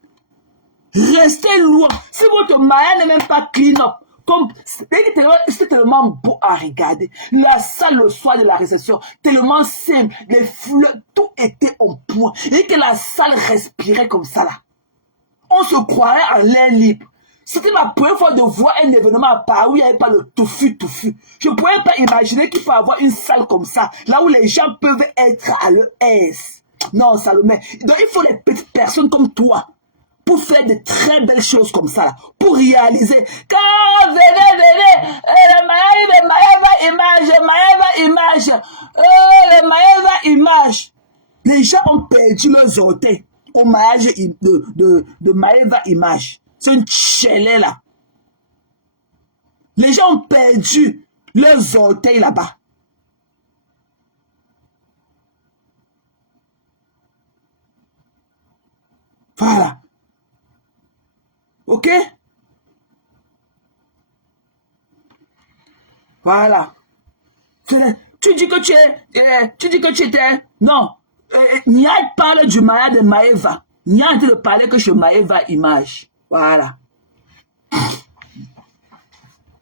Restez loin. Si votre mariage n'est même pas clean up, comme c'est tellement beau à regarder. La salle le soir de la réception, tellement simple, les fleurs, tout était en point. Et que la salle respirait comme ça là. On se croirait en l'air libre. C'était ma première fois de voir un événement à Paris où il n'y avait pas le touffu. Je ne pouvais pas imaginer qu'il faut avoir une salle comme ça, là où les gens peuvent être à leur aise. Non, Salomé. Donc il faut les petites personnes comme toi pour faire de très belles choses comme ça, là, pour réaliser. Quand venez, le Maëva image. Les gens ont perdu leurs orteils au mariage de Maëva image. C'est une chélé là. Les gens ont perdu leurs orteils là-bas. Voilà. Ok? Voilà. Tu dis que tu étais... Non. Niad parle du mariage de Maëva. Niad ne parlait que sur Maëva image. Voilà.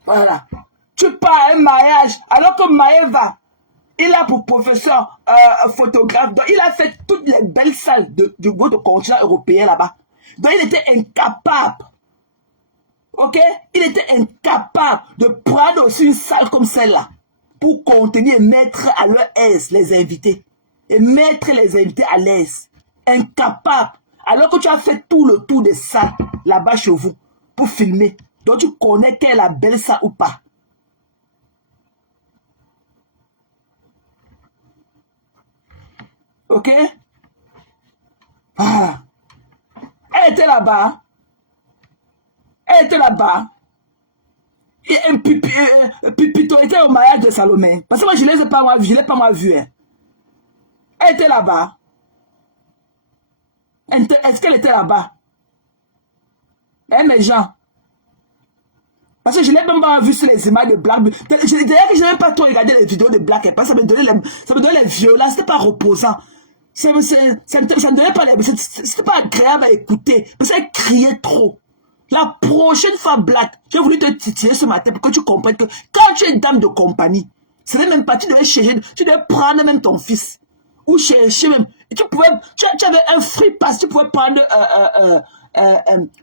Voilà. Tu parles un mariage alors que Maëva, il a pour professeur photographe. Donc il a fait toutes les belles salles du votre continent européen là-bas. Donc il était incapable. Ok? Il était incapable de prendre aussi une salle comme celle-là pour contenir et mettre à leur aise les invités. Et mettre les invités à l'aise. Incapable. Alors que tu as fait tout le tour des salles là-bas chez vous pour filmer. Donc tu connais quelle est la belle salle ou pas. Ok? Ah. Elle était là-bas. Elle était là-bas. Et un Pipito était au mariage de Salomé. Parce que moi, je ne l'ai pas moi vu. Hein. Elle était là-bas. Est-ce qu'elle était là-bas? Mes gens. Parce que je ne l'ai même pas vu sur les images de Black. D'ailleurs, je n'ai même pas trop regardé les vidéos de Black. Parce que ça me donnait les violences. C'était pas reposant. Ça ne donnait pas c'était pas agréable à écouter. Parce qu'elle criait trop. La prochaine fois, Black, j'ai voulu te titiller ce matin pour que tu comprennes que quand tu es dame de compagnie, ce n'est même pas, tu devais chercher, tu devais prendre même ton fils. Ou chercher même. Et tu avais un free pass, tu pouvais prendre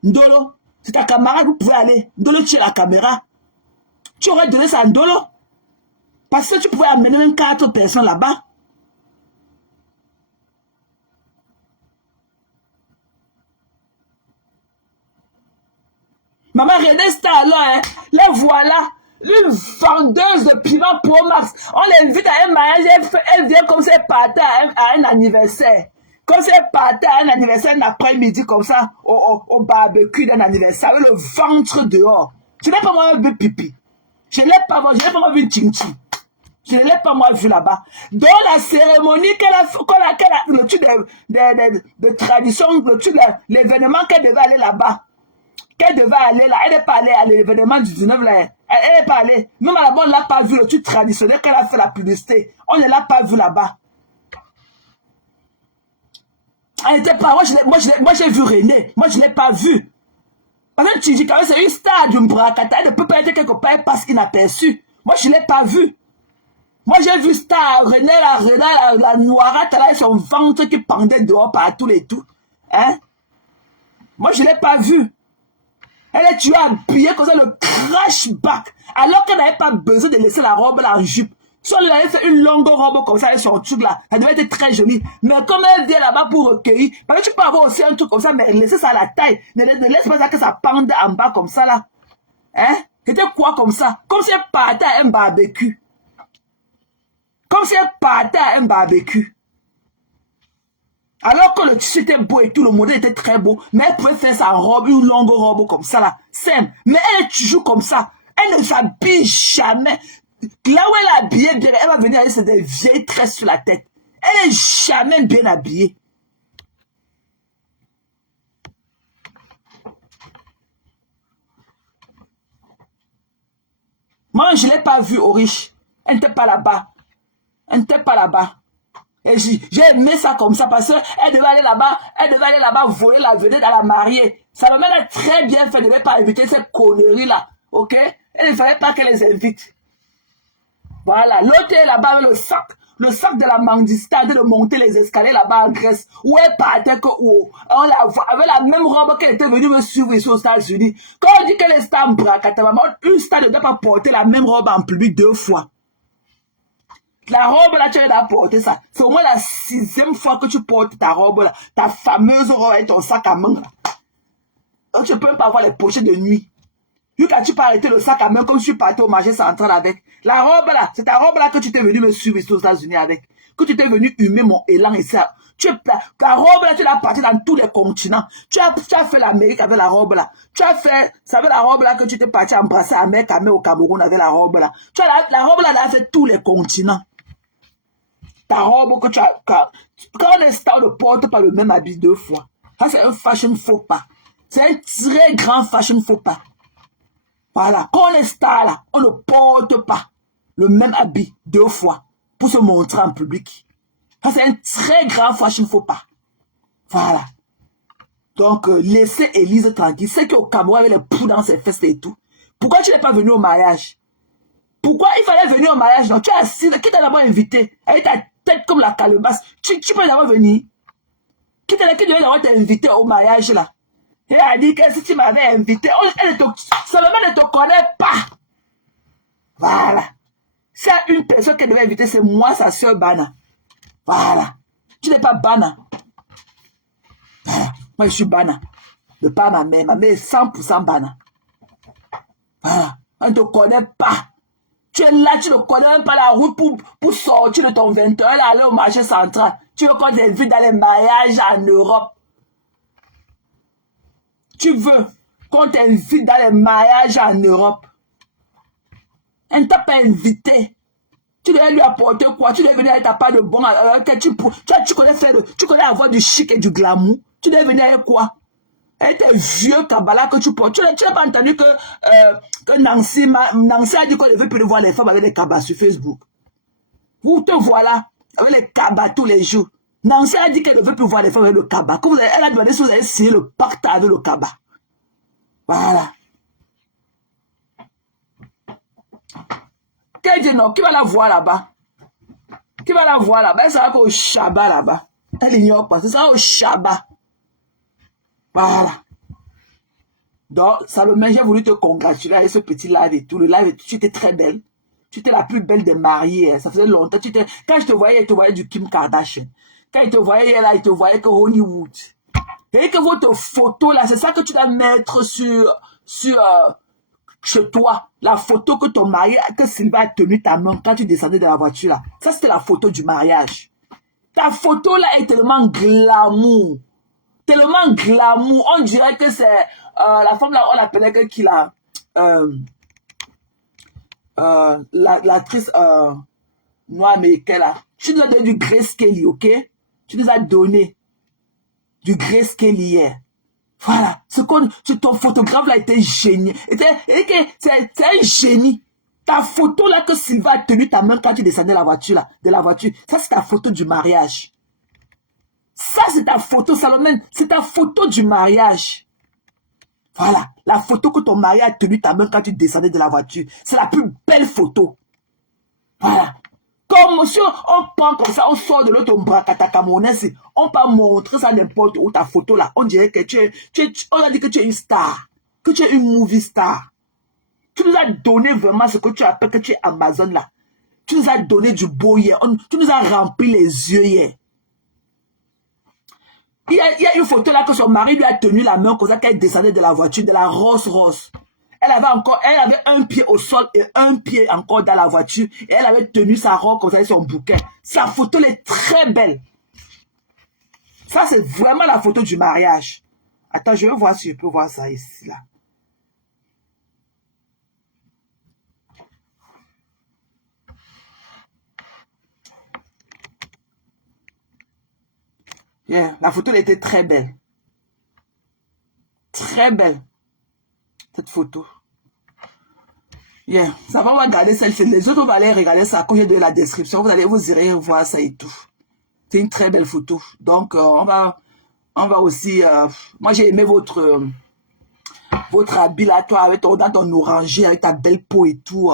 Ndolo. C'est ta camarade, vous pouvez aller. Ndolo, tu es la caméra. Tu aurais donné ça à Ndolo. Parce que tu pouvais amener même 4 personnes là-bas. Maman René Star, là, hein, là, voilà, une vendeuse de piment Pro Max. On l'invite à un mariage, elle vient comme si elle partait à un anniversaire. Comme si elle partait à un anniversaire un après-midi comme ça, au barbecue d'un anniversaire, avec le ventre dehors. Je n'ai pas moi vu pipi. Je n'ai pas moi vu une chinchi. Je ne l'ai pas moi vu là-bas. Dans la cérémonie le truc de tradition, le truc l'événement qu'elle devait aller là-bas. Qu'elle devait aller là, elle n'est pas allée à l'événement du 19 là. Elle n'est pas allée. Même là-bas, on ne l'a pas vu le truc traditionnel qu'elle a fait la publicité. On ne l'a pas vu là-bas. Elle n'était pas. Moi, j'ai vu René. Moi, je ne l'ai pas vu. Parce que tu dis quand même, c'est une star du Mbrakata. Elle ne peut pas être quelque part parce qu'il n'a perçu. Moi, je ne l'ai pas vu. Moi, j'ai vu star René, la noirate, là, son ventre qui pendait dehors partout et tout. Hein? Moi, je ne l'ai pas vu. Elle est tuée habillée comme ça, le crashback. Alors qu'elle n'avait pas besoin de laisser la robe là en jupe. Si elle avait fait une longue robe comme ça avec son truc là, ça devait être très joli. Mais comme elle vient là-bas pour recueillir, parce que tu peux avoir aussi un truc comme ça, mais laisser ça à la taille. Ne laisse pas ça que ça pende en bas comme ça là. Hein? C'était quoi comme ça? Comme si elle partait à un barbecue. Comme si elle partait à un barbecue. Alors que le tissu était beau et tout, le modèle était très beau, mais elle pouvait faire sa robe, une longue robe comme ça là, simple. Mais elle est toujours comme ça. Elle ne s'habille jamais. Là où elle est habillée bien, elle va venir avec des vieilles tresses sur la tête. Elle n'est jamais bien habillée. Moi, je ne l'ai pas vue au riche. Elle n'était pas là-bas. Elle n'était pas là-bas. Et j'ai aimé ça comme ça parce qu'elle devait aller là-bas, voler la vedette à la mariée. Ça me a très bien fait, elle ne devait pas inviter ces conneries-là, ok? Elle ne fallait pas qu'elle les invite. Voilà, l'autre est là-bas avec le sac de la mendicité, de monter les escaliers là-bas en Grèce, où elle partait que, on la voit, avec la même robe qu'elle était venue me suivre ici aux États-Unis. Quand on dit qu'elle est star en Bracata, une star ne doit pas porter la même robe en public 2 fois. La robe là, tu as porté ça. C'est au moins la 6e fois que tu portes ta robe là. Ta fameuse robe avec ton sac à main là. Donc, tu ne peux même pas avoir les pochettes de nuit. Quand tu peux arrêter le sac à main comme je suis parti au marché central avec. La robe là, c'est ta robe là que tu t'es venu me suivre ici aux États-Unis avec. Que tu t'es venu humer mon élan et ça. Ta robe là, tu l'as partie dans tous les continents. Tu as fait l'Amérique avec la robe là. Tu as fait, ça veut la robe là que tu t'es parti embrasser à mec au Cameroun avec la robe là. Tu as la robe là, elle a fait tous les continents. Ta robe que tu as. Quand on est star, on ne porte pas le même habit 2 fois. Ça, c'est un fashion faux pas. C'est un très grand fashion faux pas. Voilà. Quand on est star, là, on ne porte pas le même habit 2 fois pour se montrer en public. Ça, c'est un très grand fashion faux pas. Voilà. Donc, laissez Élise tranquille. C'est qu'au Cameroun, avec les poux dans ses fesses et tout. Pourquoi tu n'es pas venu au mariage? Pourquoi il fallait venir au mariage? Non, tu es assis, qui t'a d'abord invité? Avec ta tête comme la calebasse. Tu peux d'abord venir. Qui devait d'abord t'inviter au mariage là? Et elle a dit que si tu m'avais invité, Salomé ne te connaît pas. Voilà. S'il y a une personne qui devait inviter, c'est moi, sa soeur Bana. Voilà. Tu n'es pas Bana. Voilà. Moi, je suis Bana. De pas ma mère. Ma mère est 100% Bana. Voilà. On ne te connaît pas. Tu es là, tu ne connais même pas la route pour sortir de ton 21 et aller au marché central. Tu veux qu'on t'invite dans les mariages en Europe. Tu veux qu'on t'invite dans les mariages en Europe. Elle ne t'a pas invité. Tu devais lui apporter quoi? Tu devais venir avec ta part de bon. Tu connais avoir du chic et du glamour. Tu devais venir avec quoi? Et tes vieux Kabbalah que tu portes. Tu n'as pas entendu que Nancy a dit qu'on ne veut plus voir les femmes avec des Kabbas sur Facebook. Vous te voilà avec les Kabbas tous les jours. Nancy a dit qu'elle ne veut plus voir les femmes avec le Kabba. Elle a demandé si vous avez signé le pacte avec le Kabba. Voilà. Qu'elle dit non, qui va la voir là-bas? Qui va la voir là-bas? Elle sera au Shabbat là-bas. Elle ignore pas, ce sera au Shabbat. Voilà. Donc, Salomé, j'ai voulu te congratuler avec ce petit live et tout. Le live, tu étais très belle. Tu étais la plus belle des mariées. Ça faisait longtemps. Quand je te voyais, il te voyait du Kim Kardashian. Quand il te voyait là, il te voyait que Hollywood. Et que votre photo là, c'est ça que tu dois mettre chez toi. La photo que ton mari, que Sylvain a tenu ta main quand tu descendais de la voiture là. Ça, c'était la photo du mariage. Ta photo là est tellement glamour. Tellement glamour. On dirait que c'est la femme là, on l'appelait que qui là l'actrice noire américaine là. Tu nous as donné du Grace Kelly, ok? Tu nous as donné du Grace Kelly hier. Voilà. Ton photographe là était génial. C'est un génie. Ta photo là que Sylvain a tenu ta main quand tu descendais de la voiture. Ça, c'est ta photo du mariage. Ça, c'est ta photo, Salomé. C'est ta photo du mariage. Voilà. La photo que ton mari a tenu ta main quand tu descendais de la voiture. C'est la plus belle photo. Voilà. Comme si on prend comme ça, on sort de l'autre bracata camerounaise, on peut montrer ça n'importe où ta photo là. On dirait que on a dit que tu es une star. Que tu es une movie star. Tu nous as donné vraiment ce que tu appelles que tu es Amazon là. Tu nous as donné du beau hier. Tu nous as rempli les yeux hier. Il y a une photo là que son mari lui a tenu la main comme ça qu'elle descendait de la voiture, de la Rolls-Royce. Elle avait un pied au sol et un pied encore dans la voiture. Et elle avait tenu sa robe comme ça avec son bouquet. Sa photo elle est très belle. Ça, c'est vraiment la photo du mariage. Attends, je vais voir si je peux voir ça ici, là. Yeah, la photo elle était très belle. Très belle. Cette photo. Yeah. Ça va, on va regarder celle-ci. Les autres, on va aller regarder ça. Quand j'ai de la description, vous irez voir ça et tout. C'est une très belle photo. Donc, on va aussi... moi, j'ai aimé votre habit là, toi, dans ton orangé, avec ta belle peau et tout.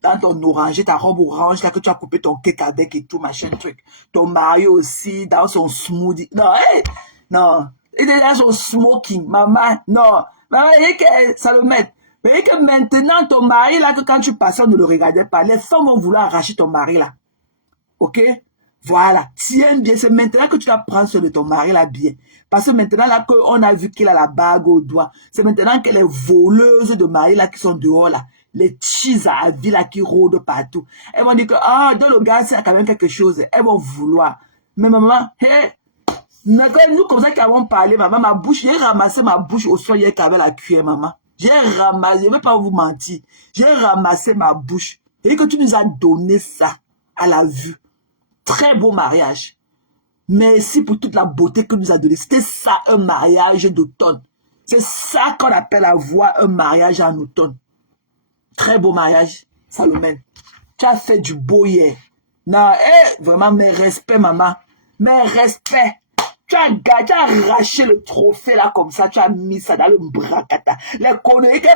Dans ton orangé, ta robe orange, là, que tu as coupé ton cake avec et tout, machin, truc. Ton mari aussi, dans son smoothie. Non, hey, non. Il est dans son smoking, maman. Non. Maman, ça le met. Mais que maintenant, ton mari, là, que quand tu passais, on ne le regardait pas. Les femmes vont vouloir arracher ton mari, là. Ok? Voilà. Tiens bien. C'est maintenant que tu vas prendre soin de ton mari, là, bien. Parce que maintenant, là, qu'on a vu qu'il a la bague au doigt. C'est maintenant que les voleuses de mari, là, qui sont dehors, là. Les cheese à vie, là, qui rôdent partout. Elles vont dire que, dans le gars, c'est quand même quelque chose. Elles vont vouloir. Mais maman, hé, nous, comme ça, qui avons parlé, maman, ma bouche, j'ai ramassé ma bouche au sol hier qu'avec la cuillère, maman. J'ai ramassé, je ne vais pas vous mentir, j'ai ramassé ma bouche. Et que tu nous as donné ça à la vue. Très beau mariage. Merci pour toute la beauté que nous a donné. C'était ça, un mariage d'automne. C'est ça qu'on appelle avoir un mariage en automne. Très beau mariage, Salomé. Tu as fait du beau hier. Non, vraiment, mes respects, maman. Mes respects. Tu as arraché le trophée là comme ça, tu as mis ça dans le bracata. Les conneries que 4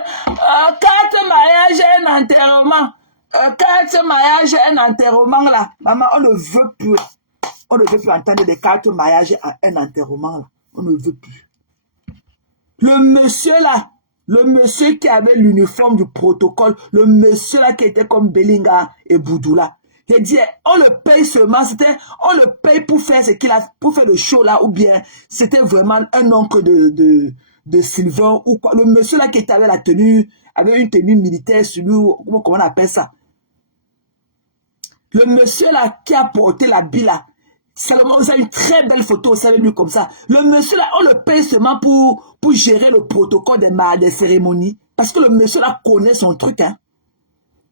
mariages et un enterrement. 4 mariages et un enterrement là. Maman, on ne veut plus. On ne veut plus entendre des 4 mariages et un enterrement là. On ne veut plus. Le monsieur là, le monsieur qui avait l'uniforme du protocole, le monsieur là qui était comme Bellinga et Boudoula. J'ai dit, on le paye seulement, on le paye pour faire ce qu'il a, pour faire le show là, ou bien c'était vraiment un oncle de Sylvain ou quoi. Le monsieur là qui était avec la tenue, avec une tenue militaire sur lui, comment on appelle ça? Le monsieur là qui a porté l'habit là, Salomon, vous avez une très belle photo aussi avec lui comme ça. Le monsieur là, on le paye seulement pour gérer le protocole des cérémonies. Parce que le monsieur là connaît son truc, hein.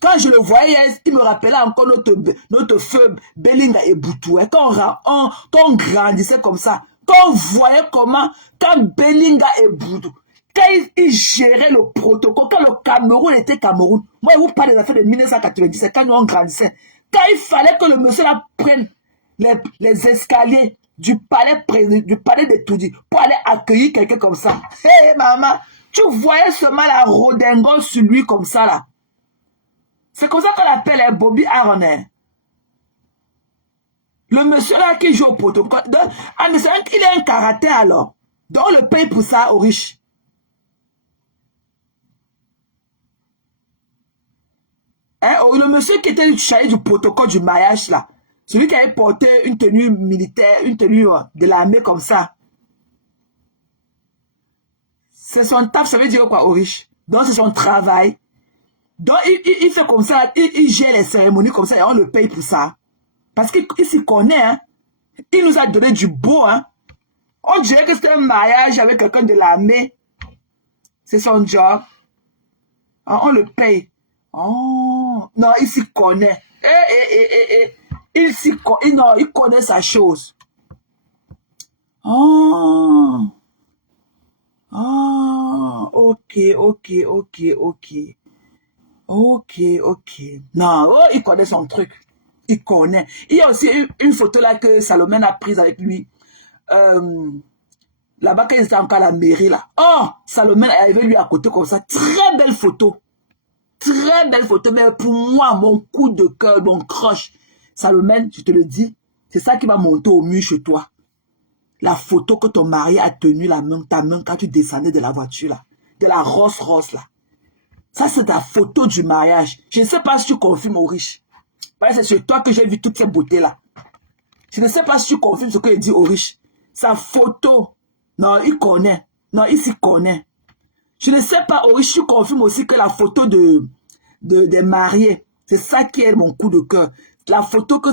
Quand je le voyais, il me rappelait encore notre feu Belinga et Boutou. Et quand on grandissait comme ça, quand on voyait comment, quand Belinga et Boutou, quand ils géraient le protocole, quand le Cameroun était Cameroun, moi je vous parle des affaires de 1997, quand nous on grandissait, quand il fallait que le monsieur là prenne les escaliers du palais de Toudi pour aller accueillir quelqu'un comme ça. Hé hey, maman, tu voyais ce mal à redingote sur lui comme ça là. C'est comme ça qu'on appelle Bobby Aaron. Le monsieur là qui joue au protocole, il a un karaté alors. Donc on le paye pour ça aux riches. Hein, le monsieur qui était chargé du protocole du mariage là, celui qui avait porté une tenue militaire, une tenue de l'armée comme ça. C'est son taf, ça veut dire quoi aux riches? Donc c'est son travail. Donc il fait comme ça, il gère les cérémonies comme ça et on le paye pour ça. Parce qu'il s'y connaît, hein. Il nous a donné du beau, hein. On dirait que c'est un mariage avec quelqu'un de l'armée. C'est son job. On le paye. Oh, non, il s'y connaît. Il connaît sa chose. Oh. Oh, ok. Non, oh, il connaît son truc. Il connaît. Il y a aussi une photo là que Salomon a prise avec lui. Là-bas, quand il était encore à la mairie là. Oh, Salomon est arrivé lui à côté comme ça. Très belle photo. Très belle photo. Mais pour moi, mon coup de cœur, mon crush. Salomon, je te le dis, c'est ça qui va monter au mur chez toi. La photo que ton mari a tenu ta main quand tu descendais de la voiture là. De la Rolls-Royce là. Ça, c'est ta photo du mariage. Je ne sais pas si tu confirmes au riche. C'est sur toi que j'ai vu toutes ces beautés-là. Je ne sais pas si tu confirmes ce qu'il dit au riche. Sa photo. Non, il connaît. Non, il s'y connaît. Je ne sais pas, au riche, tu confirmes aussi que la photo des mariés, c'est ça qui est mon coup de cœur. La photo que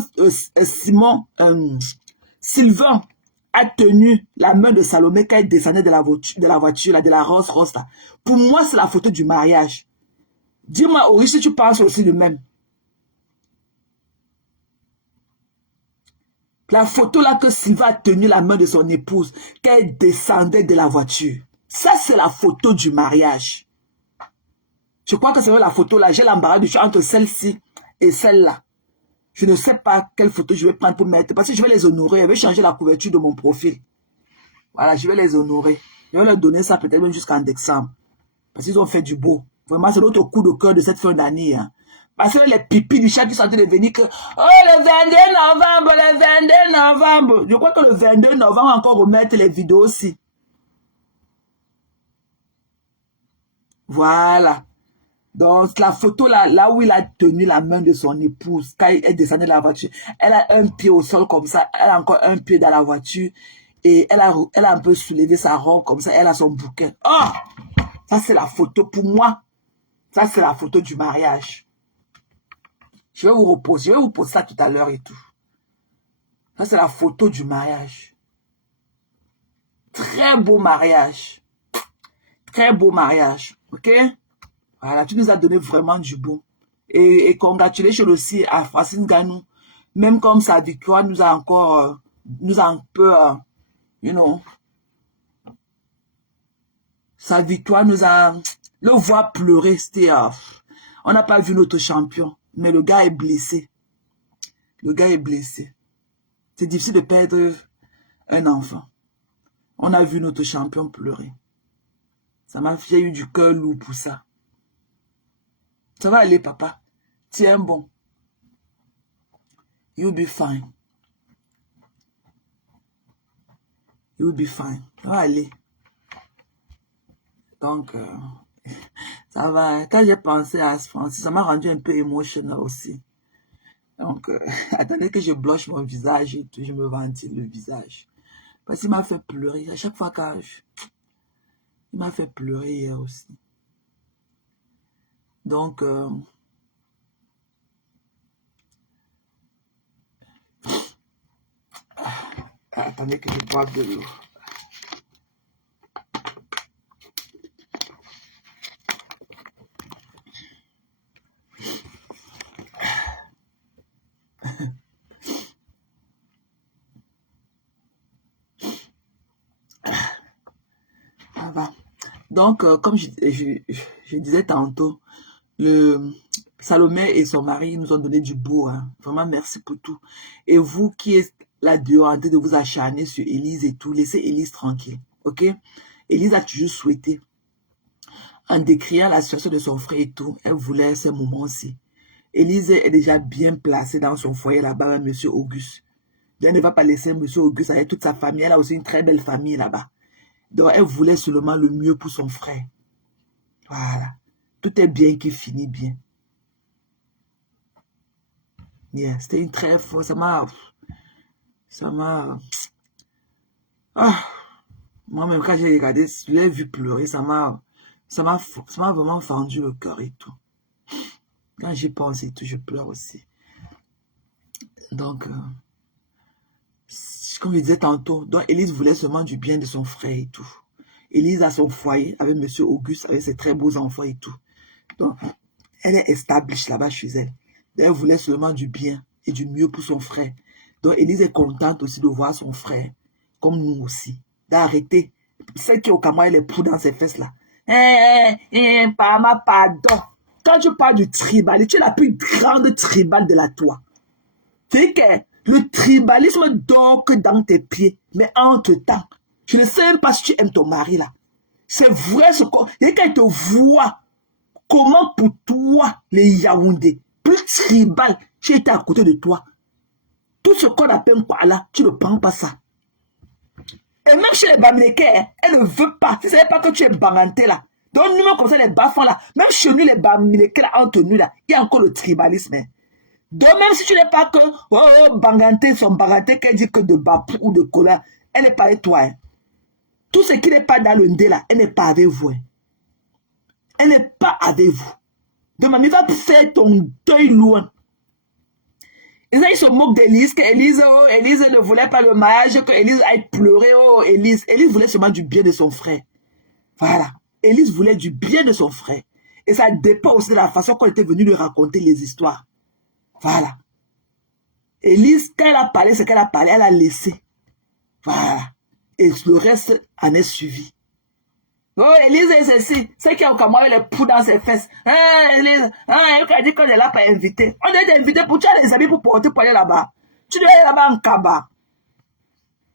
Sylvain a tenu la main de Salomé quand il descendait de la voiture, là, de la Rolls-Royce. Pour moi, c'est la photo du mariage. Dis-moi, Aurélie, si tu penses aussi de même. La photo là que Sylvain a tenu la main de son épouse quand elle descendait de la voiture. Ça, c'est la photo du mariage. Je crois que c'est la photo là. J'ai l'embarras du choix entre celle-ci et celle-là. Je ne sais pas quelle photo je vais prendre pour mettre. Parce que je vais les honorer. Je vais changer la couverture de mon profil. Voilà, je vais les honorer. Je vais leur donner ça peut-être même jusqu'en décembre. Parce qu'ils ont fait du beau. Vraiment, c'est l'autre coup de cœur de cette fin d'année. Hein. Parce que les pipis du chat qui sont en train de venir que... Oh, le 22 novembre. Je crois que le 22 novembre, on va encore remettre les vidéos aussi. Voilà. Donc, la photo là où il a tenu la main de son épouse, quand elle descendait de la voiture, elle a un pied au sol comme ça, elle a encore un pied dans la voiture, et elle a un peu soulevé sa robe comme ça, elle a son bouquet. Oh! Ça, c'est la photo pour moi. Ça, c'est la photo du mariage. Je vais vous poser ça tout à l'heure et tout. Ça, c'est la photo du mariage. Très beau mariage. Très beau mariage. Ok? Voilà, tu nous as donné vraiment du beau. Et congratulations aussi à Francine Ganou. Même comme sa victoire nous a encore, nous a un peu, sa victoire nous a, le voir pleurer, c'était, on n'a pas vu notre champion, mais le gars est blessé. Le gars est blessé. C'est difficile de perdre un enfant. On a vu notre champion pleurer. Ça m'a fait eu du cœur lourd pour ça. Ça va aller, papa. Tiens bon. You'll be fine. You'll be fine. Ça va aller. Donc, ça va. Quand j'ai pensé à Francis, ça m'a rendu un peu émotionnel aussi. Donc, attendez que je blanche mon visage et tout, je me ventile le visage. Parce qu'il m'a fait pleurer. À chaque fois il m'a fait pleurer hier aussi. Donc, attendez que je boive de l'eau. Donc, comme je disais tantôt, Salomé et son mari nous ont donné du beau. Hein. Vraiment, merci pour tout. Et vous qui êtes là dehors en train de vous acharner sur Élise et tout, laissez Élise tranquille. Ok? Élise a toujours souhaité, en décriant la situation de son frère et tout, elle voulait ces moments aussi. Élise est déjà bien placée dans son foyer là-bas, Monsieur Auguste. Elle ne va pas laisser Monsieur Auguste avec toute sa famille. Elle a aussi une très belle famille là-bas. Donc, elle voulait seulement le mieux pour son frère. Voilà. Tout est bien qui finit bien. Yeah, c'était une très forte. Ça m'a... Ah, moi-même, quand j'ai regardé, je l'ai vu pleurer, ça m'a vraiment fendu le cœur et tout. Quand j'y pense et tout, je pleure aussi. Donc, comme je disais tantôt, donc Élise voulait seulement du bien de son frère et tout. Élise a son foyer avec Monsieur Auguste, avec ses très beaux enfants et tout. Donc, elle est established là-bas chez elle. Elle voulait seulement du bien et du mieux pour son frère. Donc, Élise est contente aussi de voir son frère, comme nous aussi, d'arrêter. Celle qui est au Cameroun, elle est pour dans ses fesses là. Pardon. Quand tu parles du tribal, tu es la plus grande tribale de la toi. C'est que le tribalisme dort que dans tes pieds. Mais entre-temps, je ne sais même pas si tu aimes ton mari là. C'est vrai ce qu'on... Et quand il te voit, comment pour toi, les Yaoundé, plus tribal, tu étais à côté de toi. Tout ce qu'on appelle quoi là, tu ne prends pas ça. Et même chez les Bamileke, elle ne veut pas. Tu ne savais pas que tu es Banganté là. Donc, nous, comme ça, les Bafons là, même chez nous, les Bamileke là, entre nous là, il y a encore le tribalisme. Hein. Donc, même si tu n'es pas que, Banganté, son Banganté, qu'elle dit que de Bapou ou de Kola, elle n'est pas avec toi. Hein. Tout ce qui n'est pas dans le ndé là, elle n'est pas avec vous. Hein. Elle n'est pas avec vous. Donc, mamie va faire ton deuil loin. Et ça, ils se moquent d'Élise, qu'Élise, Élise ne voulait pas le mariage, que Élise aille pleurer, Élise. Élise voulait seulement du bien de son frère. Voilà. Élise voulait du bien de son frère. Et ça dépend aussi de la façon qu'on était venu lui raconter les histoires. Voilà. Élise, quand elle a parlé ce qu'elle a parlé, elle a laissé. Voilà. Et le reste en est suivi. Oh, Élise est ceci. C'est qui a au Cameroun, elle est pou dans ses fesses. Élise, elle a dit qu'on est là pour inviter. On est invité pour tu as les amis pour porter pour aller là-bas. Tu dois aller là-bas en Kaba.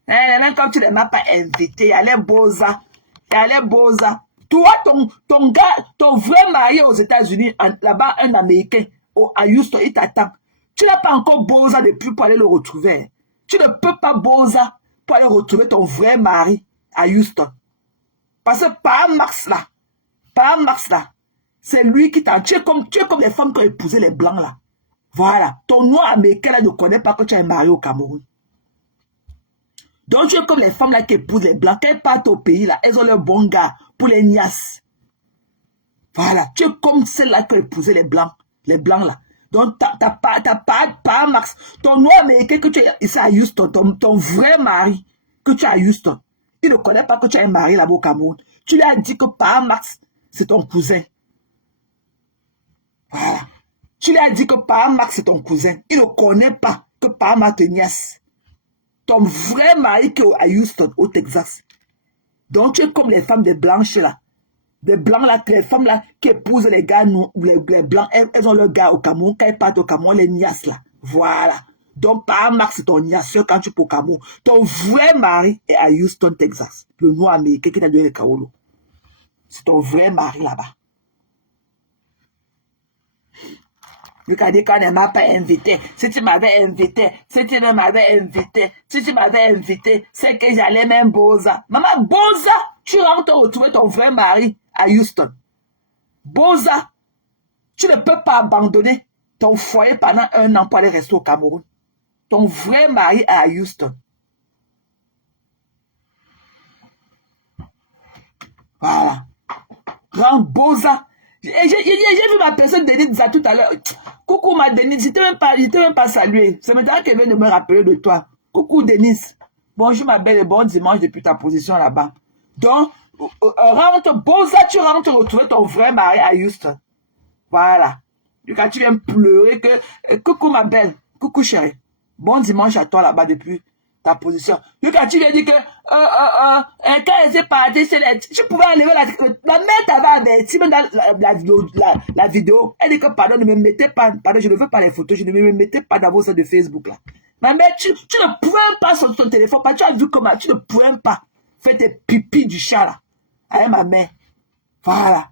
Même quand tu ne m'as pas invité, elle est Boza. Elle est Boza. Toi, ton gars, ton vrai mari aux États-Unis, là-bas, un Américain, à Houston, il t'attend. Tu n'as pas encore Boza depuis pour aller le retrouver. Tu ne peux pas Boza pour aller retrouver ton vrai mari à Houston. Parce que par Max là, c'est lui qui t'a... Tu es comme les femmes qui ont épousé les blancs là. Voilà. Ton noir américain là ne connaît pas que tu es marié au Cameroun. Donc tu es comme les femmes là qui épousent les blancs. Quand elles partent au pays là, elles ont leur bon gars pour les niasses. Voilà. Tu es comme celles-là qui ont épousé les blancs là. Donc t'as pas Max. Ton noir américain que tu es ici à Houston, ton vrai mari que tu as à Houston. Il ne connaît pas que tu as un mari là-bas au Cameroun. Tu lui as dit que par Max, c'est ton cousin. Voilà. Tu lui as dit que par Max, c'est ton cousin. Il ne connaît pas que par Max, te nièce. Ton vrai mari qui est à Houston, au Texas. Donc, tu es comme les femmes des blanches là. Des blancs là, les femmes là qui épousent les gars, les blancs, elles ont leur gars au Cameroun. Quand elles partent au Cameroun, les nièces là. Voilà. Donc, par Max, c'est ton niasseur quand tu es au Cameroun. Ton vrai mari est à Houston, Texas. Le noir américain qui t'a donné le Kaolo. C'est ton vrai mari là-bas. Regardez quand elle m'a pas invité. Si tu m'avais invité, si tu ne m'avais invité, si tu m'avais invité, c'est que j'allais même Boza. Maman, Boza, tu rentres retrouver ton vrai mari à Houston. Boza, tu ne peux pas abandonner ton foyer pendant 1 an pour aller rester au Cameroun. Ton vrai mari est à Houston. Voilà. Grand Boza. J'ai vu ma personne Denise tout à l'heure. Coucou ma Denise, je t'ai même pas salué. C'est maintenant qu'elle vient de me rappeler de toi. Coucou Denise. Bonjour ma belle et bon dimanche depuis ta position là-bas. Donc, rentre, Boza, tu rentres retrouver ton vrai mari à Houston. Voilà. Et quand tu viens pleurer que, coucou ma belle, coucou chérie. Bon dimanche à toi là-bas depuis ta position. Quand tu lui as dit que quand elle s'est partie, tu pouvais enlever la mère t'avait averti même dans la vidéo. Elle dit que pardon, ne me mettez pas, pardon, je ne veux pas les photos, je ne me mettez pas dans vos sites de Facebook là. Ma mère, tu ne pouvais pas sur ton téléphone, tu as vu comment tu ne pouvais pas faire tes pipis du chat là. Avec ma mère. Voilà.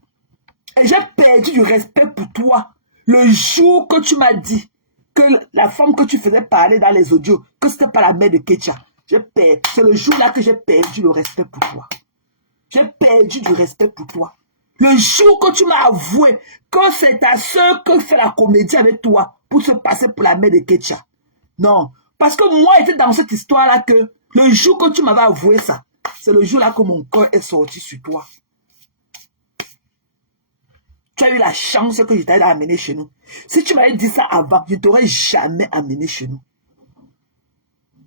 Et j'ai perdu du respect pour toi. Le jour que tu m'as dit que la femme que tu faisais parler dans les audios, que c'était pas la mère de Ketia, c'est le jour-là que j'ai perdu le respect pour toi. J'ai perdu du respect pour toi. Le jour que tu m'as avoué que c'est ta soeur qui fait la comédie avec toi pour se passer pour la mère de Ketia. Non. Parce que moi, j'étais dans cette histoire-là que le jour que tu m'avais avoué ça, c'est le jour-là que mon corps est sorti sur toi. Tu as eu la chance que je t'avais amené chez nous. Si tu m'avais dit ça avant, je ne t'aurais jamais amené chez nous.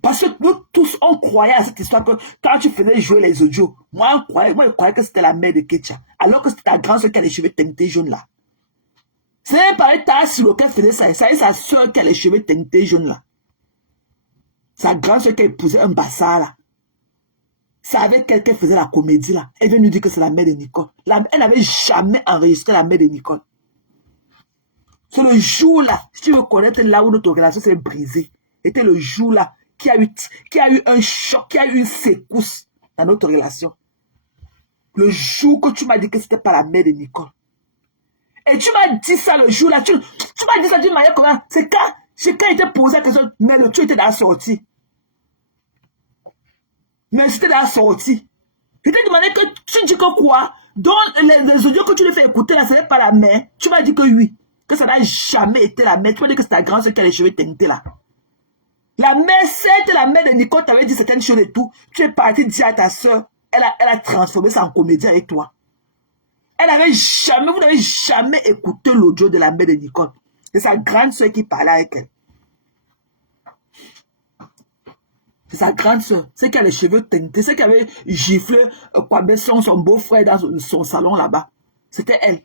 Parce que nous tous, on croyait à cette histoire que quand tu faisais jouer les audios, moi, je croyais que c'était la mère de Ketia. Alors que c'était ta grande soeur qui a les cheveux teintés jaunes là. C'est même pas ta soeur qui faisait ça. C'est sa soeur qui a les cheveux teintés jaunes là. Sa grande soeur qui a épousé un bassard là. C'est avec elle qu'elle faisait la comédie là. Elle vient nous dire que c'est la mère de Nicole. Elle n'avait jamais enregistré la mère de Nicole. C'est le jour là, si tu veux connaître là où notre relation s'est brisée, c'était le jour là qui a eu un choc, qui a eu une secousse dans notre relation. Le jour que tu m'as dit que c'était pas la mère de Nicole. Et tu m'as dit ça le jour là, tu m'as dit ça d'une manière comment? C'est quand il était posé la question, mais le truc était dans la sortie. Mais c'était dans la sortie. Je t'ai demandé que tu dis que quoi? Donc, les audios que tu lui fais écouter là, ce n'est pas la mère. Tu m'as dit que oui. Que ça n'a jamais été la mère. Tu m'as dit que c'est ta grande soeur qui a les cheveux teintés là. La mère, c'est la mère de Nicole, t'avais dit certaines choses et tout. Tu es parti dire à ta soeur, elle a transformé ça en comédie avec toi. Vous n'avez jamais écouté l'audio de la mère de Nicole. C'est sa grande soeur qui parlait avec elle. C'est sa grande soeur, celle qui a les cheveux teintés, celle qui avait giflé son beau-frère dans son salon là-bas. C'était elle.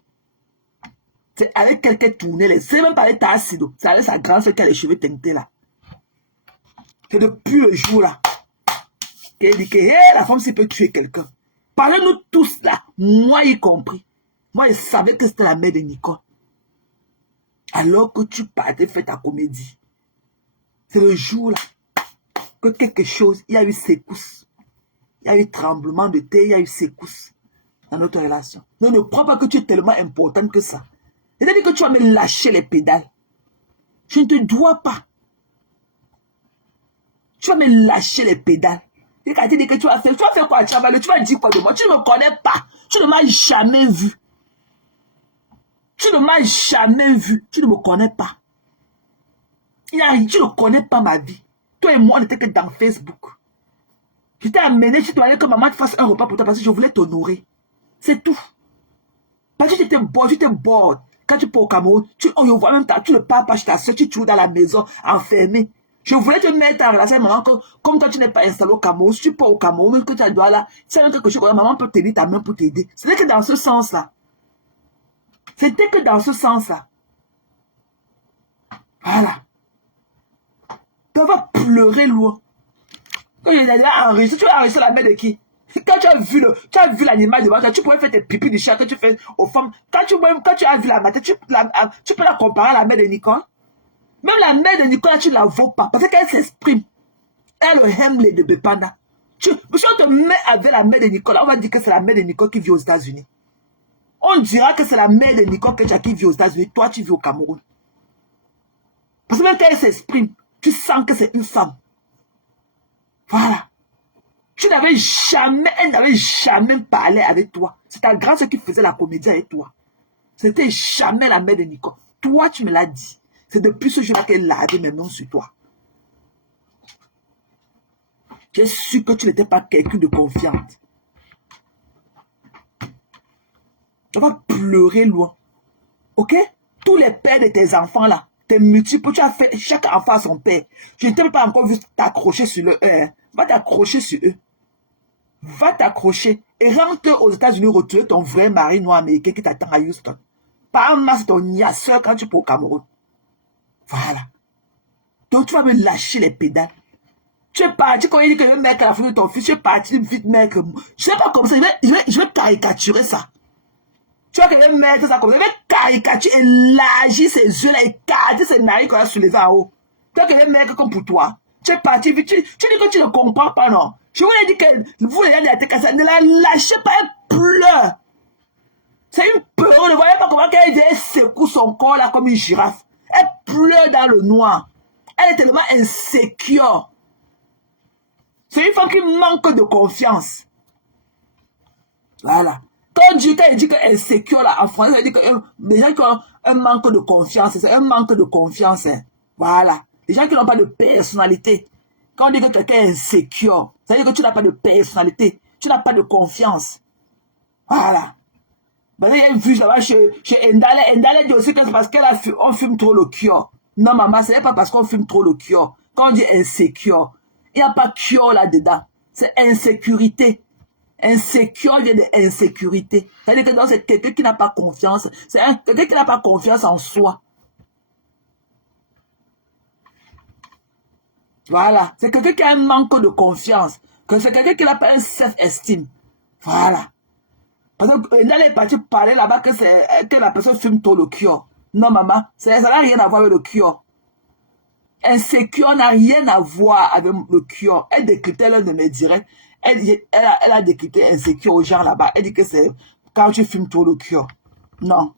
C'est avec elle qu'elle tournait. C'est même pas avec ta acido. C'est avec sa grande soeur qui a les cheveux teintés là. C'est depuis le jour là qu'elle dit que hey, la femme s'il peut tuer quelqu'un. Parlez-nous tous là, moi y compris. Moi je savais que c'était la mère de Nicole. Alors que tu partais faire ta comédie. C'est le jour là que quelque chose, il y a eu secousse. Il y a eu tremblement de terre, il y a eu secousse dans notre relation. Non, ne crois pas que tu es tellement importante que ça. C'est-à-dire que tu vas me lâcher les pédales. Je ne te dois pas. Tu vas me lâcher les pédales. Et quand tu dis que tu vas faire quoi? Tu vas dire quoi de moi? Tu ne me connais pas. Tu ne m'as jamais vu. Tu ne m'as jamais vu. Tu ne me connais pas. Tu ne connais pas ma vie. Toi et moi, on n'était que dans Facebook. Je t'ai amené, je t'ai demandé que maman te fasse un repas pour toi parce que je voulais t'honorer. C'est tout. Parce que tu étais bored. Quand tu pars au Cameroun, on ne voit même pas, tu ne parles pas chez ta soeur, tu joues dans la maison, enfermé. Je voulais te mettre en relation avec maman que, comme toi tu n'es pas installé au Cameroun, si tu pars au Cameroun, que tu dois là, tu sais quelque chose, maman peut t'aider ta main pour t'aider. C'était que dans ce sens-là. C'était que dans ce sens-là. Voilà. Tu vas pleurer loin. Quand je l'ai enregistré, tu as enregistré la mère de qui? Quand tu as vu l'animal devant toi, tu pourrais faire tes pipis de chat que tu fais aux femmes. Quand tu as vu la mère, tu peux la comparer à la mère de Nicole. Même la mère de Nicole, tu ne la vaux pas parce qu'elle s'exprime. Elle aime les de Bepanda. Si on te met avec la mère de Nicole, on va dire que c'est la mère de Nicole qui vit aux États-Unis. On dira que c'est la mère de Nicole qui vit aux États-Unis. Toi, tu vis au Cameroun. Parce que même quand elle s'exprime, tu sens que c'est une femme. Voilà. Elle n'avait jamais parlé avec toi. C'est ta grande soeur qui faisait la comédie avec toi. C'était jamais la mère de Nicole. Toi, tu me l'as dit. C'est depuis ce jour-là qu'elle lavait mes mains sur toi. J'ai su que tu n'étais pas quelqu'un de confiante. Tu vas pleurer loin. Ok? Tous les pères de tes enfants là, tes multiples, tu as fait chaque enfant à son père. Je ne t'ai pas encore vu t'accrocher sur eux. Va t'accrocher sur eux. Va t'accrocher et rentre aux États-Unis retrouver ton vrai mari noir américain qui t'attend à Houston. Pas masse ton niasseur quand tu peux au Cameroun. Voilà. Donc tu vas me lâcher les pédales. Tu es parti quand il dit que le mec à la fin de ton fils, tu es parti vite, mec. Je sais pas comme ça, je vais caricaturer ça. Tu vois que je vais mettre ça comme ça, je vais caricaturer, élargir ses yeux là, écarter ses narines qu'on a sous les en haut. Tu vois que je vais mettre comme pour toi. Tu es parti vite, tu dis que tu ne comprends pas, non. Je vous ai dit que vous, les gens de la TKC, ne la lâchez pas, elle pleure. C'est une peur, ne voyez pas comment elle secoue son corps là comme une girafe. Elle pleure dans le noir. Elle est tellement insécure. C'est une femme qui manque de confiance. Voilà. Quand il dit que insécure là, en français, ça veut dire que les gens qui ont un manque de confiance, c'est un manque de confiance. Hein. Voilà. Les gens qui n'ont pas de personnalité. Quand on dit que quelqu'un est insécure, ça veut dire que tu n'as pas de personnalité. Tu n'as pas de confiance. Voilà. Ben, il y a une vue là-bas chez Endale. Endale dit aussi que c'est parce qu'on fume trop le cure. Non, maman, ce n'est pas parce qu'on fume trop le cure. Quand on dit insécure, il n'y a pas cure là-dedans. C'est insécurité. Insécure vient de insécurité. C'est-à-dire que c'est quelqu'un qui n'a pas confiance. C'est quelqu'un qui n'a pas confiance en soi. Voilà. C'est quelqu'un qui a un manque de confiance. C'est quelqu'un qui n'a pas un self-esteem. Voilà. Parce que dans les parties parler là-bas que la personne fume trop le cure. Non, maman, ça n'a rien à voir avec le cure. Insécure n'a rien à voir avec le cure. Elle décryptait l'un de mes directs. Elle a décrypté insécure aux gens là-bas. Elle dit que c'est quand tu fumes trop le cure. Non.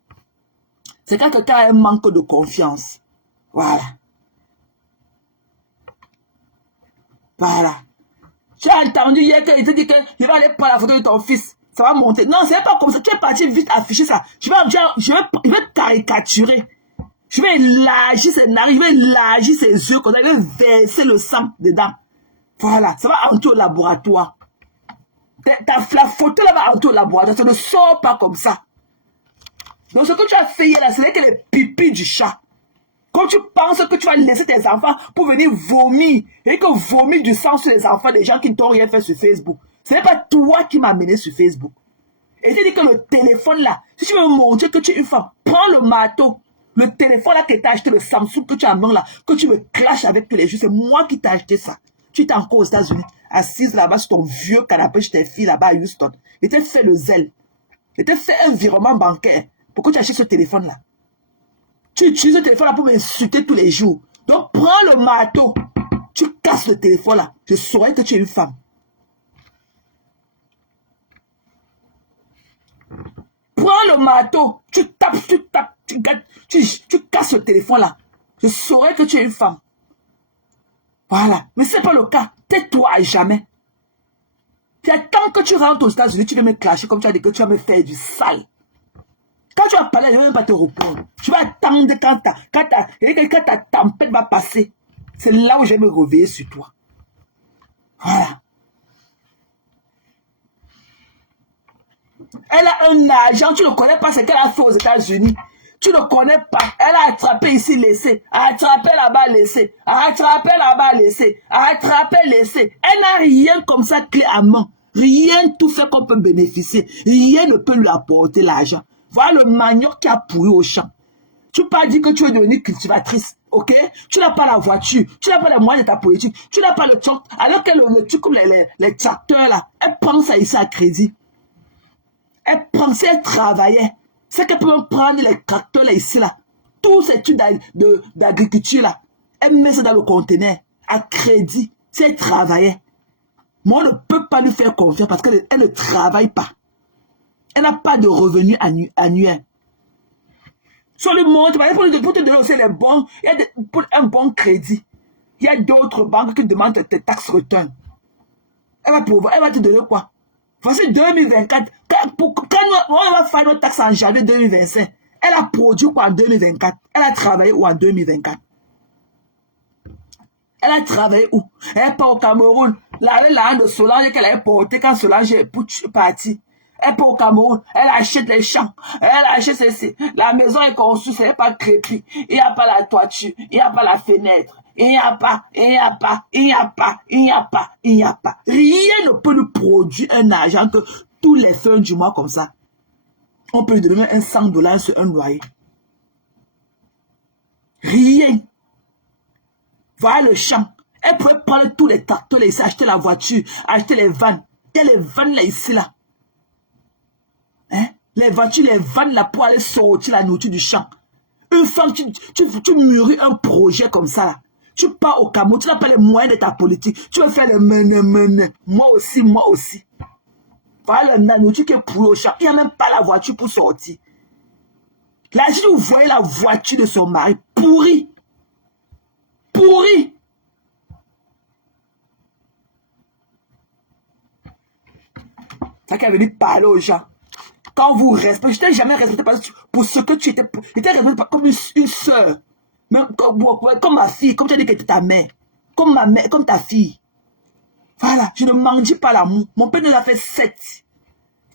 C'est quand quelqu'un a un manque de confiance. Voilà. Voilà. Tu as entendu hier qu'il te dit que je vais aller prendre la photo de ton fils. Ça va monter. Non, c'est pas comme ça. Tu es parti vite afficher ça. Je vais caricaturer. Je vais élargir ses narines. Je vais élargir ses yeux. Comme ça, je vais verser le sang dedans. Voilà. Ça va entrer au laboratoire. La photo là va entrer au laboratoire. Ça ne sort pas comme ça. Donc, ce que tu as fait hier là, c'est que les pipis du chat. Quand tu penses que tu vas laisser tes enfants pour venir vomir, et que vomir du sang sur les enfants des gens qui ne t'ont rien fait sur Facebook, ce n'est pas toi qui m'as amené sur Facebook. Et tu dis que le téléphone là, si tu veux me montrer que tu es une femme, prends le marteau. Le téléphone là que tu as acheté, le Samsung que tu as main là, que tu me clashes avec tous les jours, c'est moi qui t'ai acheté ça. Tu étais encore aux États-Unis, assise là-bas sur ton vieux canapé chez tes filles là-bas à Houston. Et tu as fait le zèle. Et tu as fait un virement bancaire pour que tu achètes ce téléphone là. Tu utilises ce téléphone là pour m'insulter tous les jours. Donc prends le marteau. Tu casses le téléphone là. Je saurais que tu es une femme. Prends le marteau. Tu tapes. Tu casses le téléphone là. Je saurais que tu es une femme. Voilà. Mais ce n'est pas le cas. Tais-toi à jamais. Puis tant que tu rentres aux États-Unis, tu veux me clasher comme tu as dit que tu vas me faire du sale. Quand tu vas parler, je ne vais même pas te répondre. Je vais attendre quand ta tempête va passer. C'est là où je vais me réveiller sur toi. Voilà. Elle a un agent, tu ne connais pas ce qu'elle a fait aux États-Unis. Tu ne connais pas. Elle a attrapé ici, laissé. Attrapé là-bas, laissé. Attrapé là-bas, laissé. Attrapé, laissé. Elle n'a rien comme ça clé à main. Rien tout fait qu'on peut bénéficier. Rien ne peut lui apporter l'argent. Voilà le manioc qui a pourri au champ. Tu n'as pas dit que tu es devenue cultivatrice, ok? Tu n'as pas la voiture, tu n'as pas les moyens de ta politique, tu n'as pas le truc. Alors que le truc comme les tracteurs là, elle pense à ici à crédit. Elle pensait, elle travaillait. C'est qu'elle peut prendre les tracteurs là ici là. Tous ces trucs d'agriculture là. Elle met ça dans le conteneur à crédit. Si elle travaillait. Moi, on ne peut pas lui faire confiance parce qu'elle ne travaille pas. Elle n'a pas de revenus annuels. Sur le monde, pour te donner aussi les bons, pour un bon crédit, il y a d'autres banques qui demandent tes taxes return. Elle va te donner quoi? Voici 2024. Quand on va faire nos taxes en janvier 2025, elle a produit quoi en 2024? Elle a travaillé où en 2024? Elle a travaillé où? Elle n'est pas au Cameroun. La de Solange qu'elle avait porté quand Solange est partie. Elle part au Cameroun, elle achète les champs, elle achète ceci. La maison est construite, ce n'est pas crépi. Il n'y a pas la toiture, il n'y a pas la fenêtre. Il n'y a pas. Rien ne peut nous produire un argent que tous les fins du mois comme ça. On peut lui donner un $100 sur un loyer. Rien. Voilà le champ. Elle pouvait prendre tous les tracteurs là ici, acheter la voiture, acheter les vannes. Il y a les vannes là ici là. Hein? Les voitures, les vannes là pour aller sortir la nourriture du champ. Une femme, tu mûris un projet comme ça là. Tu pars au Cameroun, tu n'as pas les moyens de ta politique. Tu veux faire le mene. Moi aussi, moi aussi. Voilà la nourriture qui est pourrie au champ. Il n'y a même pas la voiture pour sortir. Là, si vous voyez la voiture de son mari, pourrie. Pourrie. Ça qui est venu parler aux gens. Quand vous respectez, je t'ai jamais respecté pour ce que tu étais. Je t'ai respecté comme une soeur. Comme ma fille, comme tu as dit que tu es ta mère. Comme ma mère, comme ta fille. Voilà, je ne mendie pas l'amour. Mon père nous a fait 7.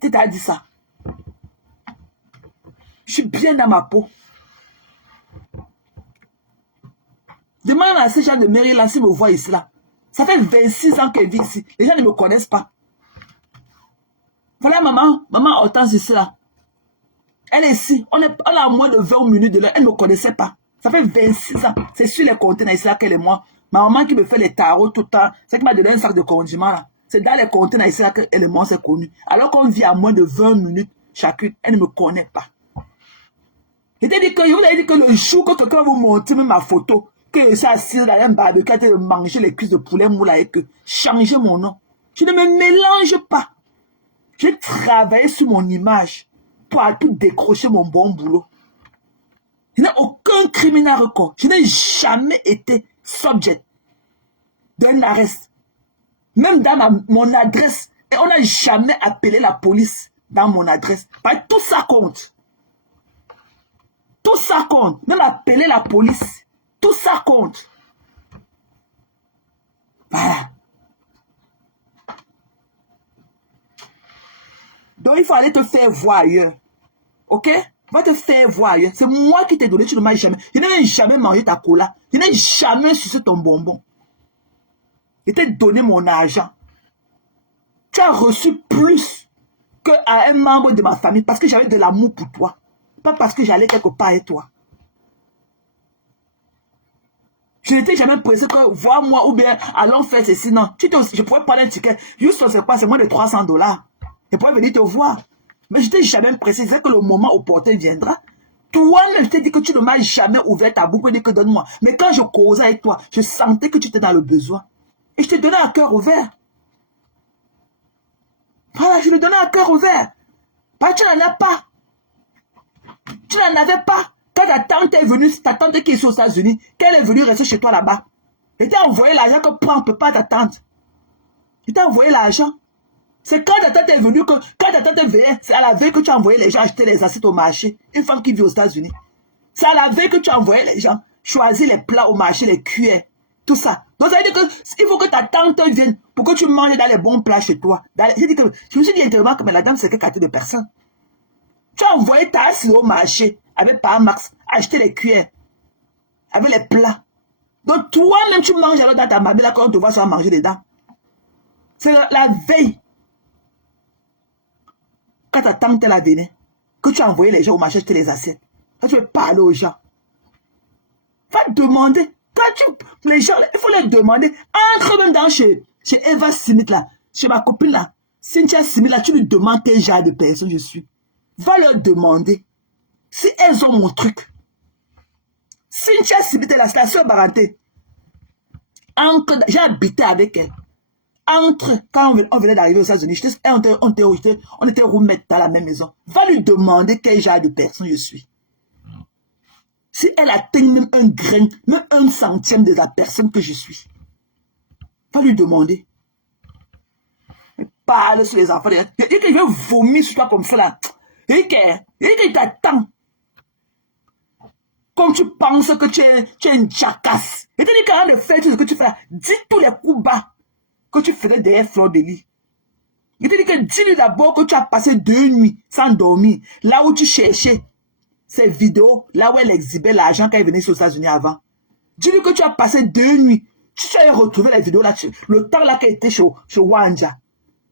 Tu t'as dit ça. Je suis bien dans ma peau. Demande à ces gens de Maryland s'ils me voient ici là. Ça fait 26 ans qu'elle vit ici. Les gens ne me connaissent pas. Voilà maman Hortense ici là. Elle est ici. On est à moins de 20 minutes de l'heure. Elle ne me connaissait pas. Ça fait 26 ans. C'est sur les conteneurs ici là qu'elle et moi. Ma maman qui me fait les tarots tout le temps. C'est qui m'a donné un sac de condiments là. C'est dans les conteneurs ici là qu'elle et moi s'est connus. Alors qu'on vit à moins de 20 minutes chacune. Elle ne me connaît pas. Je t'ai dit que, vous avez dit que le jour que quelqu'un vous montre ma photo, que je suis assise dans un barbecue de manger les cuisses de poulet moula et que changer mon nom. Je ne me mélange pas. J'ai travaillé sur mon image pour tout décrocher mon bon boulot. Je n'ai aucun criminel record. Je n'ai jamais été subject d'un arrest. Même dans mon adresse. Et on n'a jamais appelé la police dans mon adresse. Parce que tout ça compte. Tout ça compte. Même appeler la police. Tout ça compte. Voilà. Donc, il faut aller te faire voir ailleurs. Ok? Va te faire voir ailleurs. C'est moi qui t'ai donné, tu ne m'as jamais. Je n'ai jamais mangé ta cola. Je n'ai jamais sucé ton bonbon. Je t'ai donné mon argent. Tu as reçu plus qu'à un membre de ma famille parce que j'avais de l'amour pour toi. Pas parce que j'allais quelque part avec toi. Je n'étais jamais pressé que voir moi ou bien allons faire ceci. Non, je pourrais prendre un ticket. Juste, c'est quoi? C'est moins de $300. Je pourrais venir te voir. Mais je n'étais jamais pressé. C'est que le moment opportun viendra. Toi-même, je t'ai dit que tu ne m'as jamais ouvert ta bouche et dit que donne-moi. Mais quand je causais avec toi, je sentais que tu étais dans le besoin. Et je te donnais un cœur ouvert. Voilà, je te donnais un cœur ouvert. Parce que tu n'en as pas. Tu n'en avais pas. Quand ta tante est venue, ta tante qui est aux États-Unis, qu'elle est venue rester chez toi là-bas. Et t'as envoyé l'argent que prend, peut pas ta tante. Il t'a envoyé l'argent. C'est quand ta tante est venue, quand ta tante est venue, c'est à la veille que tu as envoyé les gens acheter les assiettes au marché. Une femme qui vit aux États-Unis. C'est à la veille que tu as envoyé les gens choisir les plats au marché, les cuillères, tout ça. Donc ça veut dire qu'il faut que ta tante vienne pour que tu manges dans les bons plats chez toi. Je me suis dit intérieurement que mais la dame c'est que quartier de personnes. Tu as envoyé ta assiette au marché avec par Max, acheter les cuillères, avec les plats. Donc toi-même tu manges alors dans ta mamie là quand on te voit, ça va manger dedans. C'est la veille. Quand ta tante la venait, que tu as envoyé les gens au marché acheter les assiettes. Quand tu veux parler aux gens, va demander. Les gens, il faut les demander. Entre même dans chez Eva Smith là, chez ma copine là, Cynthia Smith là, tu lui demandes quel genre de personne je suis. Va leur demander si elles ont mon truc. Cynthia Smith là, c'est la soeur Baranté. J'ai habité avec elle. Quand on venait d'arriver aux États-Unis, on était roommates dans la même maison. Va lui demander quel genre de personne je suis. Si elle atteint même un grain, même 1/100 de la personne que je suis. Va lui demander. Elle parle sur les enfants. Et que je vais vomir sur toi comme ça là. Et que t'attends. Comme tu penses que tu es une jacasse. Et tu dis qu'avant de faire tout ce que tu fais, dis tous les coups bas que tu faisais derrière Fleur de Lis. Il te dit que dis-lui d'abord que tu as passé 2 nuits sans dormir. Là où tu cherchais ces vidéos, là où elle exhibait l'argent quand elle venait aux États-Unis avant. Dis-lui que tu as passé 2 nuits. Tu allais retrouver les vidéos là, le temps là qu'elle était chez Wanja.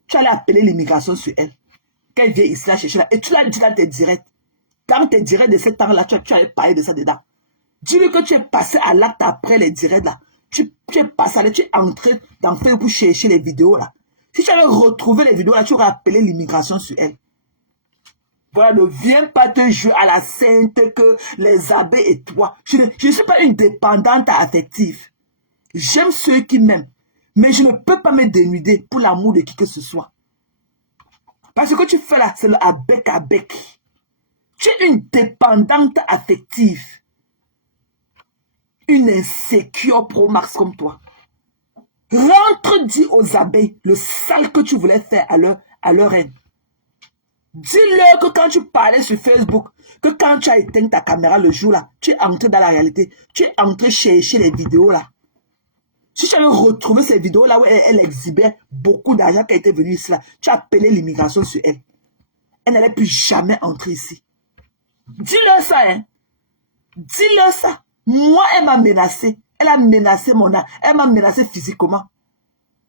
Tu allais appeler l'immigration sur elle. Qu'elle vient ici là chercher là. Et tu l'as dit dans tes directs. Dans tes directs de ce temps là, tu allais parler de ça dedans. Dis-lui que tu es passé à l'acte après les directs là. tu es passé, tu es entré dans Facebook pour chercher les vidéos là. Si tu avais retrouvé les vidéos là, tu aurais appelé l'immigration sur elle. Voilà, ne viens pas te jouer à la sainte que les abeilles et toi. Je ne suis pas une dépendante affective. J'aime ceux qui m'aiment. Mais je ne peux pas me dénuder pour l'amour de qui que ce soit. Parce que ce que tu fais là, c'est le avec à bec. Tu es une dépendante affective. Une insécure pro max comme toi. Rentre, dis aux abeilles le sale que tu voulais faire à leur haine. Dis-leur que quand tu parlais sur Facebook, que quand tu as éteint ta caméra le jour là, tu es entré dans la réalité. Tu es entré chercher les vidéos là. Si tu avais retrouvé ces vidéos là où elle exhibait beaucoup d'argent qui était venu ici là, tu as appelé l'immigration sur elle. Elle n'allait plus jamais entrer ici. Dis-leur ça, hein. Dis-leur ça. Moi, elle m'a menacé. Elle a menacé mon âme. Elle m'a menacé physiquement.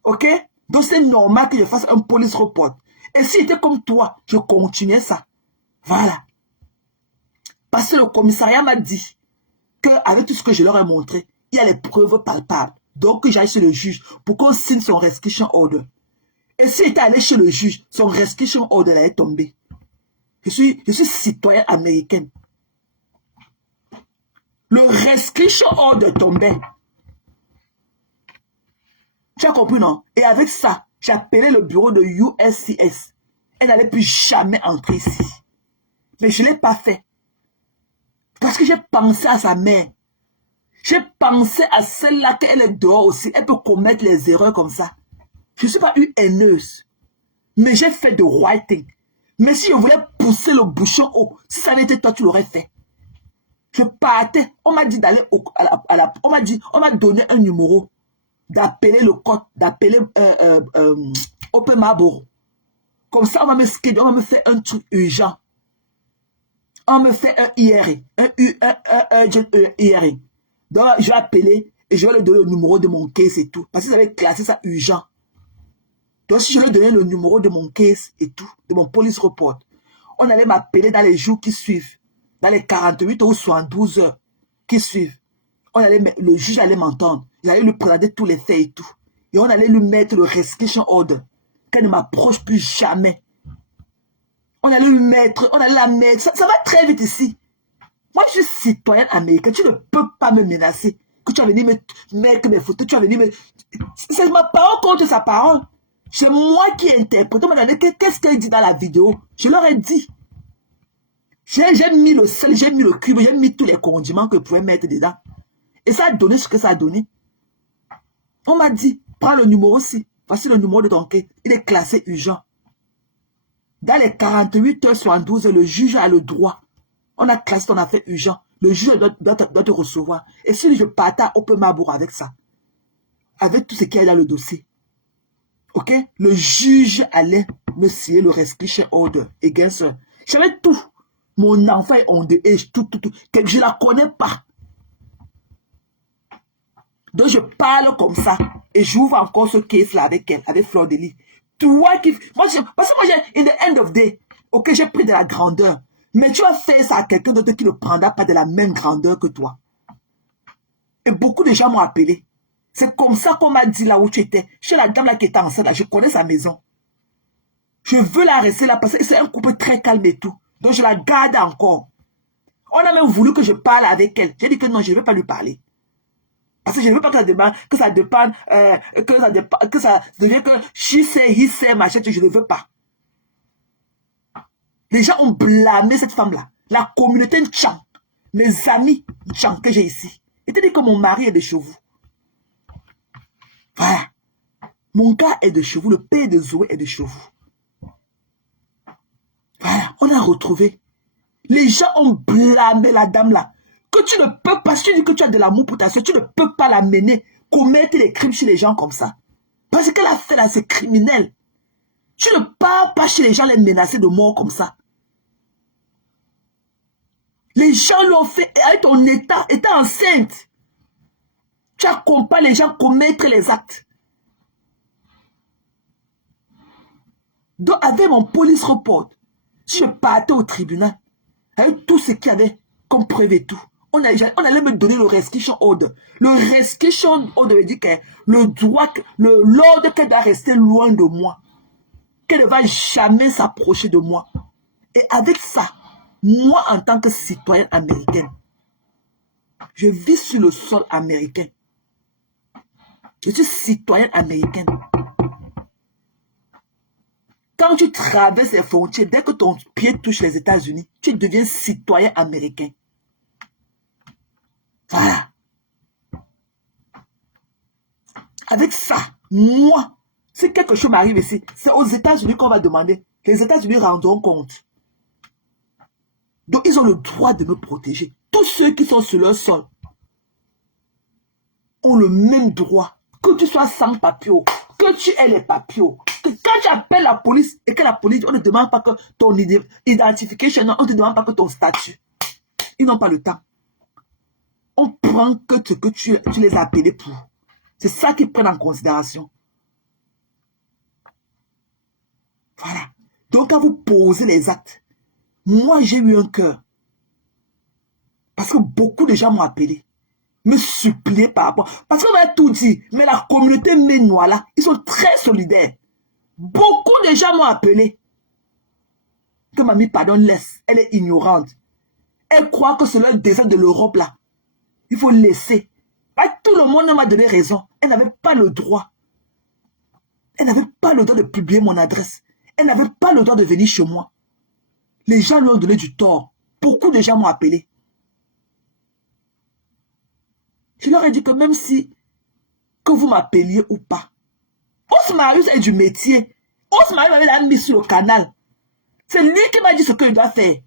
Ok? Donc c'est normal que je fasse un police report. Et si j'étais comme toi, je continuais ça. Voilà. Parce que le commissariat m'a dit qu'avec tout ce que je leur ai montré, il y a les preuves palpables. Donc j'aille chez le juge pour qu'on signe son restriction order. Et si j'étais allé chez le juge, son restriction order allait tomber. Je suis citoyen américain. Le restriction order tombait. Tu as compris, non? Et avec ça, j'ai appelé le bureau de USCS. Elle n'allait plus jamais entrer ici. Mais je ne l'ai pas fait. Parce que j'ai pensé à sa mère. J'ai pensé à celle-là qu'elle est dehors aussi. Elle peut commettre les erreurs comme ça. Je ne suis pas une haineuse. Mais j'ai fait de writing. Mais si je voulais pousser le bouchon haut, si ça n'était toi, tu l'aurais fait. Je partais. On m'a dit d'aller on m'a donné un numéro. D'appeler le code, d'appeler Open Marlboro. Comme ça, on va me schedule, on va me faire un truc urgent. On me fait un hearing, un urgent hearing. Donc, je vais appeler et je vais lui donner le numéro de mon case et tout. Parce que ça avait classé ça urgent. Donc, si je lui donnais le numéro de mon case et tout, de mon police report, on allait m'appeler dans les jours qui suivent, dans les 48 ou 72 heures qui suivent. Le juge allait m'entendre. Il allait lui présenter tous les faits et tout. Et on allait lui mettre le restriction order. Qu'elle ne m'approche plus jamais. On allait la mettre. Ça va très vite ici. Moi, je suis citoyen américain. Tu ne peux pas me menacer. Que tu as venu me mettre mes photos. Tu as venu me... C'est ma parole contre sa parole. C'est moi qui interprète. On m'a dit, qu'est-ce qu'elle dit dans la vidéo? Je leur ai dit. J'ai mis le sel, j'ai mis le cube, j'ai mis tous les condiments que je pouvais mettre dedans. Et ça a donné ce que ça a donné. On m'a dit, prends le numéro aussi. Voici le numéro de ton quai. Il est classé urgent. Dans les 48 heures 72 heures, le juge a le droit. On a classé ton affaire urgent. Le juge doit te recevoir. Et si je partais à Open Marlboro avec ça, avec tout ce qu'il y a dans le dossier, ok? Le juge allait me signer le restriction order against her. J'avais tout. Mon enfant est on the age, tout. Je ne la connais pas. Donc, je parle comme ça. Et j'ouvre encore ce case-là avec elle, avec Fleur de Lis. Toi qui... parce que moi, j'ai... In the end of day, ok, j'ai pris de la grandeur. Mais tu as fait ça à quelqu'un d'autre qui ne prendra pas de la même grandeur que toi. Et beaucoup de gens m'ont appelé. C'est comme ça qu'on m'a dit là où tu étais. Chez la dame là qui était enceinte, là, je connais sa maison. Je veux la rester là parce que c'est un couple très calme et tout. Donc, je la garde encore. On a même voulu que je parle avec elle. J'ai dit que non, je ne vais pas lui parler. Parce que je ne veux pas que ça dépende, que ça devient que she say, he say, machin, je ne veux pas. Les gens ont blâmé cette femme-là. La communauté Tchang, mes amis Tchang que j'ai ici. Et te dit que mon mari est de chez vous. Voilà. Mon gars est de chez vous, le père de Zoé est de chez vous. Voilà, on a retrouvé. Les gens ont blâmé la dame là. Que tu ne peux pas, si tu dis que tu as de l'amour pour ta soeur, tu ne peux pas la mener, commettre des crimes chez les gens comme ça. Parce qu'elle a fait là, c'est criminel. Tu ne pars pas chez les gens les menacer de mort comme ça. Les gens l'ont fait avec ton état enceinte. Tu accompagnes les gens commettre les actes. Donc avec mon police report, si je partais au tribunal, avec tout ce qu'il y avait comme preuve et tout, on allait me donner le restriction order. Le restriction order veut dire que le droit, l'ordre qu'elle doit rester loin de moi. Qu'elle ne va jamais s'approcher de moi. Et avec ça, moi en tant que citoyenne américaine, je vis sur le sol américain. Je suis citoyenne américaine. Quand tu traverses les frontières, dès que ton pied touche les États-Unis, tu deviens citoyen américain. Voilà. Avec ça, moi, si quelque chose m'arrive ici, c'est aux États-Unis qu'on va demander. Les États-Unis rendront compte. Donc, ils ont le droit de me protéger. Tous ceux qui sont sur leur sol ont le même droit. Que tu sois sans papier, que tu aies les papiers, que quand tu appelles la police et que la police, on ne demande pas que ton identification, on ne te demande pas que ton statut. Ils n'ont pas le temps. On prend que ce que tu les as appelés pour. C'est ça qu'ils prennent en considération. Voilà. Donc, quand vous posez les actes, moi, j'ai eu un cœur. Parce que beaucoup de gens m'ont appelé. Me supplier par rapport. Parce qu'on va tout dire. Mais la communauté ménois là, ils sont très solidaires. Beaucoup de gens m'ont appelé. Que mamie, pardon, laisse. Elle est ignorante. Elle croit que c'est le désert de l'Europe là. Il faut laisser. Tout le monde m'a donné raison. Elle n'avait pas le droit. Elle n'avait pas le droit de publier mon adresse. Elle n'avait pas le droit de venir chez moi. Les gens lui ont donné du tort. Beaucoup de gens m'ont appelé. Je leur ai dit que même si, que vous m'appeliez ou pas, Osmarius est du métier. Osmarius m'avait mis sur le canal. C'est lui qui m'a dit ce que je dois faire.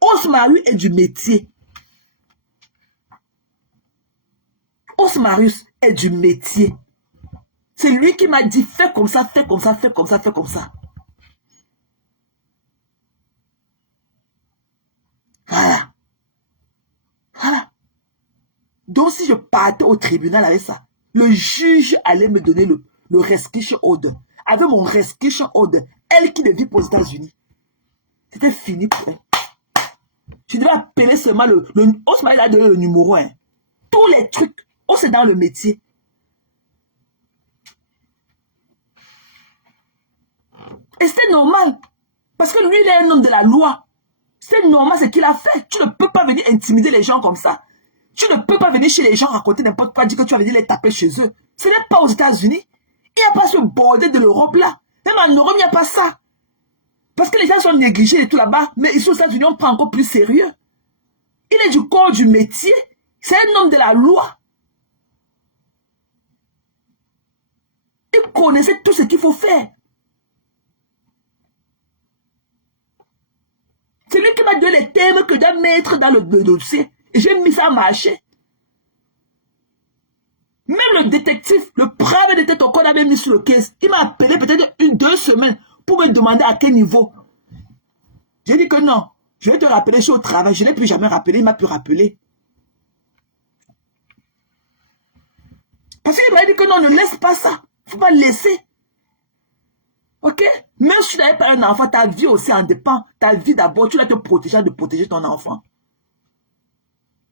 Osmarius est du métier. Osmarius est du métier. C'est lui qui m'a dit fais comme ça, fais comme ça, fais comme ça, fais comme ça. Voilà. Voilà. Donc si je partais au tribunal avec ça, le juge allait me donner le restriction order. Avec mon restriction order, elle qui ne vit pas aux États-Unis, c'était fini pour elle. Je devais appeler seulement Osmarius a donné le numéro 1. Tous les trucs, c'est dans le métier. Et c'est normal. Parce que lui, il est un homme de la loi. C'est normal ce qu'il a fait. Tu ne peux pas venir intimider les gens comme ça. Tu ne peux pas venir chez les gens raconter n'importe quoi, dire que tu vas venir les taper chez eux. Ce n'est pas aux États-Unis. Il n'y a pas ce bordel de l'Europe là. Même en Europe, il n'y a pas ça. Parce que les gens sont négligés et tout là-bas. Mais ici aux États-Unis, on prend encore plus sérieux. Il est du corps du métier. C'est un homme de la loi. Il connaissait tout ce qu'il faut faire. C'est lui qui m'a donné les thèmes que je dois mettre dans le dossier. Et j'ai mis ça à marcher. Même le détective, le brave détective qu'on avait mis sur le caisse, il m'a appelé peut-être 2 semaines pour me demander à quel niveau. J'ai dit que non. Je vais te rappeler, je suis au travail. Je ne l'ai plus jamais rappelé. Il m'a pu rappeler. Parce qu'il m'a dit que non, ne laisse pas ça. Il ne faut pas laisser. Ok? Même si tu n'avais pas un enfant, ta vie aussi en dépend. Ta vie d'abord, tu dois te protéger de protéger ton enfant.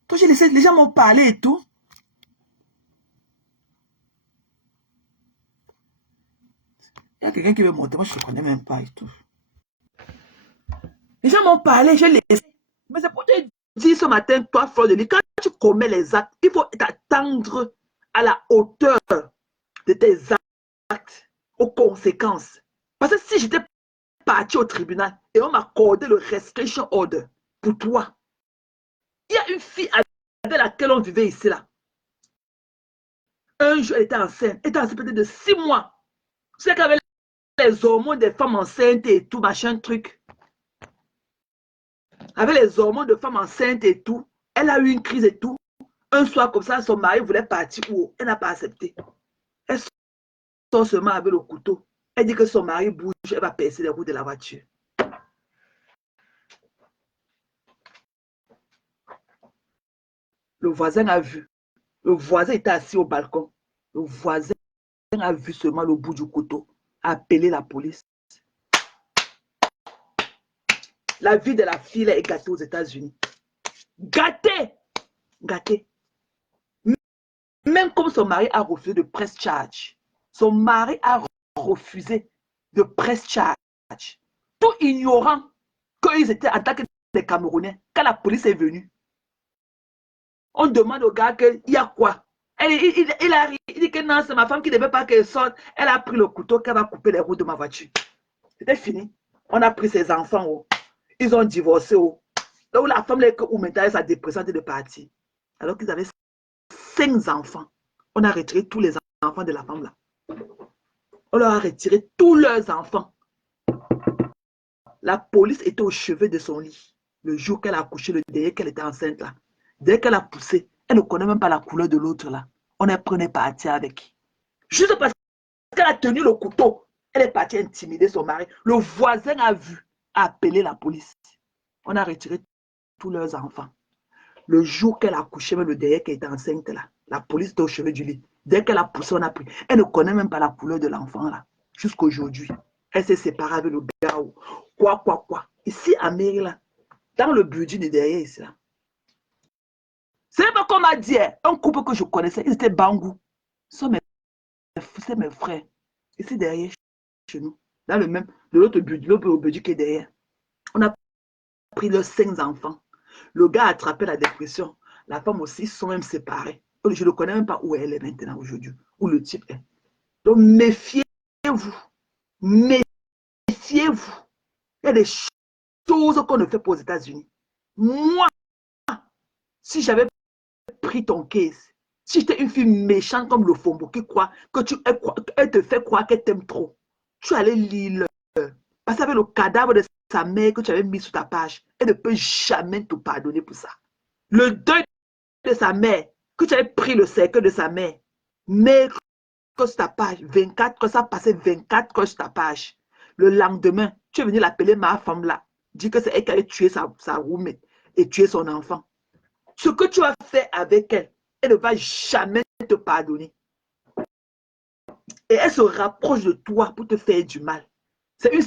Donc j'ai laissé, les gens m'ont parlé et tout. Il y a quelqu'un qui veut monter, moi je ne connais même pas et tout. Les gens m'ont parlé, j'ai laissé. Mais c'est pour te dire ce matin, toi, Fleur de Lys, quand tu commets les actes, il faut t'attendre à la hauteur de tes actes, aux conséquences. Parce que si j'étais parti au tribunal et on m'accordait le restriction order pour toi, il y a une fille avec laquelle on vivait ici là. Un jour, elle était enceinte peut-être de 6 mois. C'est qu'avec les hormones des femmes enceintes et tout, machin truc. Avec les hormones de femmes enceintes et tout, elle a eu une crise et tout. Un soir comme ça, son mari voulait partir où elle n'a pas accepté. Elle sort seulement avec le couteau. Elle dit que son mari bouge, elle va percer les roues de la voiture. Le voisin a vu. Le voisin était assis au balcon. Le voisin a vu seulement le bout du couteau. A appelé la police. La vie de la fille est gâtée aux États-Unis. Gâté. Gâté. Même comme son mari a refusé de press charge. Son mari a refusé de press charge. Tout ignorant qu'ils étaient en tant que des Camerounais. Quand la police est venue, on demande au gars qu'il y a quoi. Il dit que non, c'est ma femme qui ne veut pas qu'elle sorte. Elle a pris le couteau qu'elle va couper les roues de ma voiture. C'était fini. On a pris ses enfants. Oh. Ils ont divorcé. Oh. Donc la femme, où maintenant sa dépression de partir. Alors qu'ils avaient 5 enfants. On a retiré tous les enfants de la femme là. On leur a retiré tous leurs enfants. La police était au chevet de son lit. Le jour qu'elle a accouché, le dès qu'elle était enceinte là. Dès qu'elle a poussé, elle ne connaît même pas la couleur de l'autre là. On est prenait parti avec. Juste parce qu'elle a tenu le couteau, elle est partie intimider son mari. Le voisin a vu, a appelé la police. On a retiré tous leurs enfants. Le jour qu'elle a accouché, même le derrière qu'elle était enceinte là, la police était au chevet du lit. Dès qu'elle a poussé, on a pris. Elle ne connaît même pas la couleur de l'enfant là. Jusqu'aujourd'hui. Elle s'est séparée avec le gars. Quoi. Ici à Maryland, dans le budget de derrière ici là. C'est pas comme m'a dit, un couple que je connaissais, ils étaient Bangou. C'est mes frères. Ici derrière, chez nous. Dans le même, de l'autre budget qui est derrière. On a pris leurs 5 enfants. Le gars a attrapé la dépression. La femme aussi, ils sont même séparés. Je ne connais même pas où elle est maintenant aujourd'hui. Où le type est. Donc méfiez-vous. Méfiez-vous. Il y a des choses qu'on ne fait pas aux États-Unis. Moi, si j'avais pris ton case, si j'étais une fille méchante comme le Fombo qui croit que elle te fait croire qu'elle t'aime trop, tu allais lire parce qu'avec le cadavre de sa mère que tu avais mis sur ta page, elle ne peut jamais te pardonner pour ça. Le deuil de sa mère, que tu avais pris le cercueil de sa mère, mais que sur ta page, 24, que ça passait 24 heures sur ta page. Le lendemain, tu es venu l'appeler ma femme là, dire que c'est elle qui avait tué sa roommate et tué son enfant. Ce que tu as fait avec elle, elle ne va jamais te pardonner. Et elle se rapproche de toi pour te faire du mal. C'est une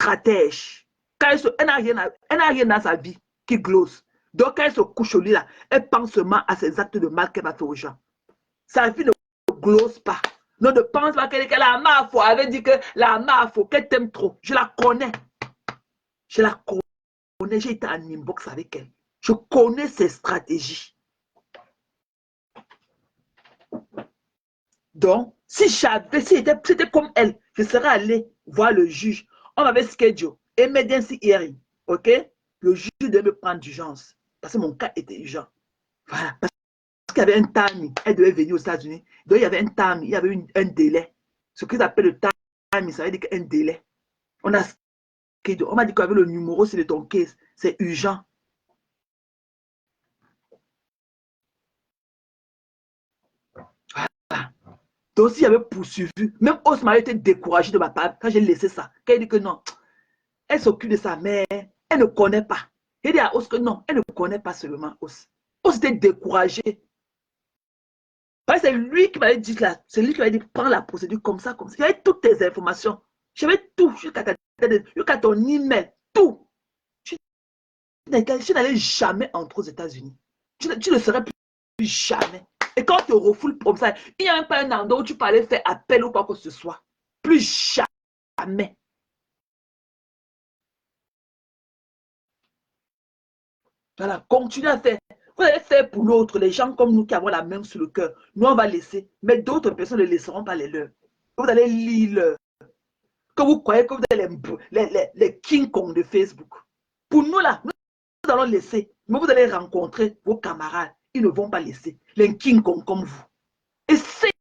stratège. Elle n'a rien dans sa vie qui glosse. Donc, quand elle se couche au lit là, elle pense seulement à ses actes de mal qu'elle va faire aux gens. Sa vie ne glosse pas. Non, ne pense pas qu'elle a marre. Elle avait dit que la marre, qu'elle t'aime trop. Je la connais. Je la connais. J'ai été en inbox avec elle. Je connais ses stratégies. Donc, si c'était comme elle, je serais allé voir le juge. On m'avait schedule, emergency hearing, ok? Le juge devait me prendre d'urgence, parce que mon cas était urgent. Voilà, parce qu'il y avait un time, elle devait venir aux États-Unis. Donc, il y avait un time, il y avait un délai. Ce qu'ils appellent le time, ça veut dire un délai. On m'a dit qu'avec le numéro, c'est de ton case, c'est urgent. Voilà. Donc, s'il y avait poursuivi, même Osma était découragé de ma part quand j'ai laissé ça. Quand il dit que non, elle s'occupe de sa mère, elle ne connaît pas. Il dit à Os que non, elle ne connaît pas seulement Os. Os était découragé. C'est lui qui m'avait dit là, c'est lui qui m'avait dit prends la procédure comme ça, comme ça. J'avais toutes tes informations. J'avais tout, jusqu'à ton email, tout. Tu n'allais jamais entrer aux États-Unis. Tu ne serais plus jamais. Et quand on te refoule comme ça, il n'y a même pas un endroit où tu peux aller faire appel ou quoi que ce soit. Plus jamais. Voilà, continuez à faire. Vous allez faire pour l'autre, les gens comme nous qui avons la main sur le cœur. Nous, on va laisser. Mais d'autres personnes ne laisseront pas les leurs. Vous allez lire que vous croyez que vous êtes les King Kong de Facebook. Pour nous, là, nous allons laisser. Mais vous allez rencontrer vos camarades. Ils ne vont pas laisser. Les King Kong comme vous. Essayez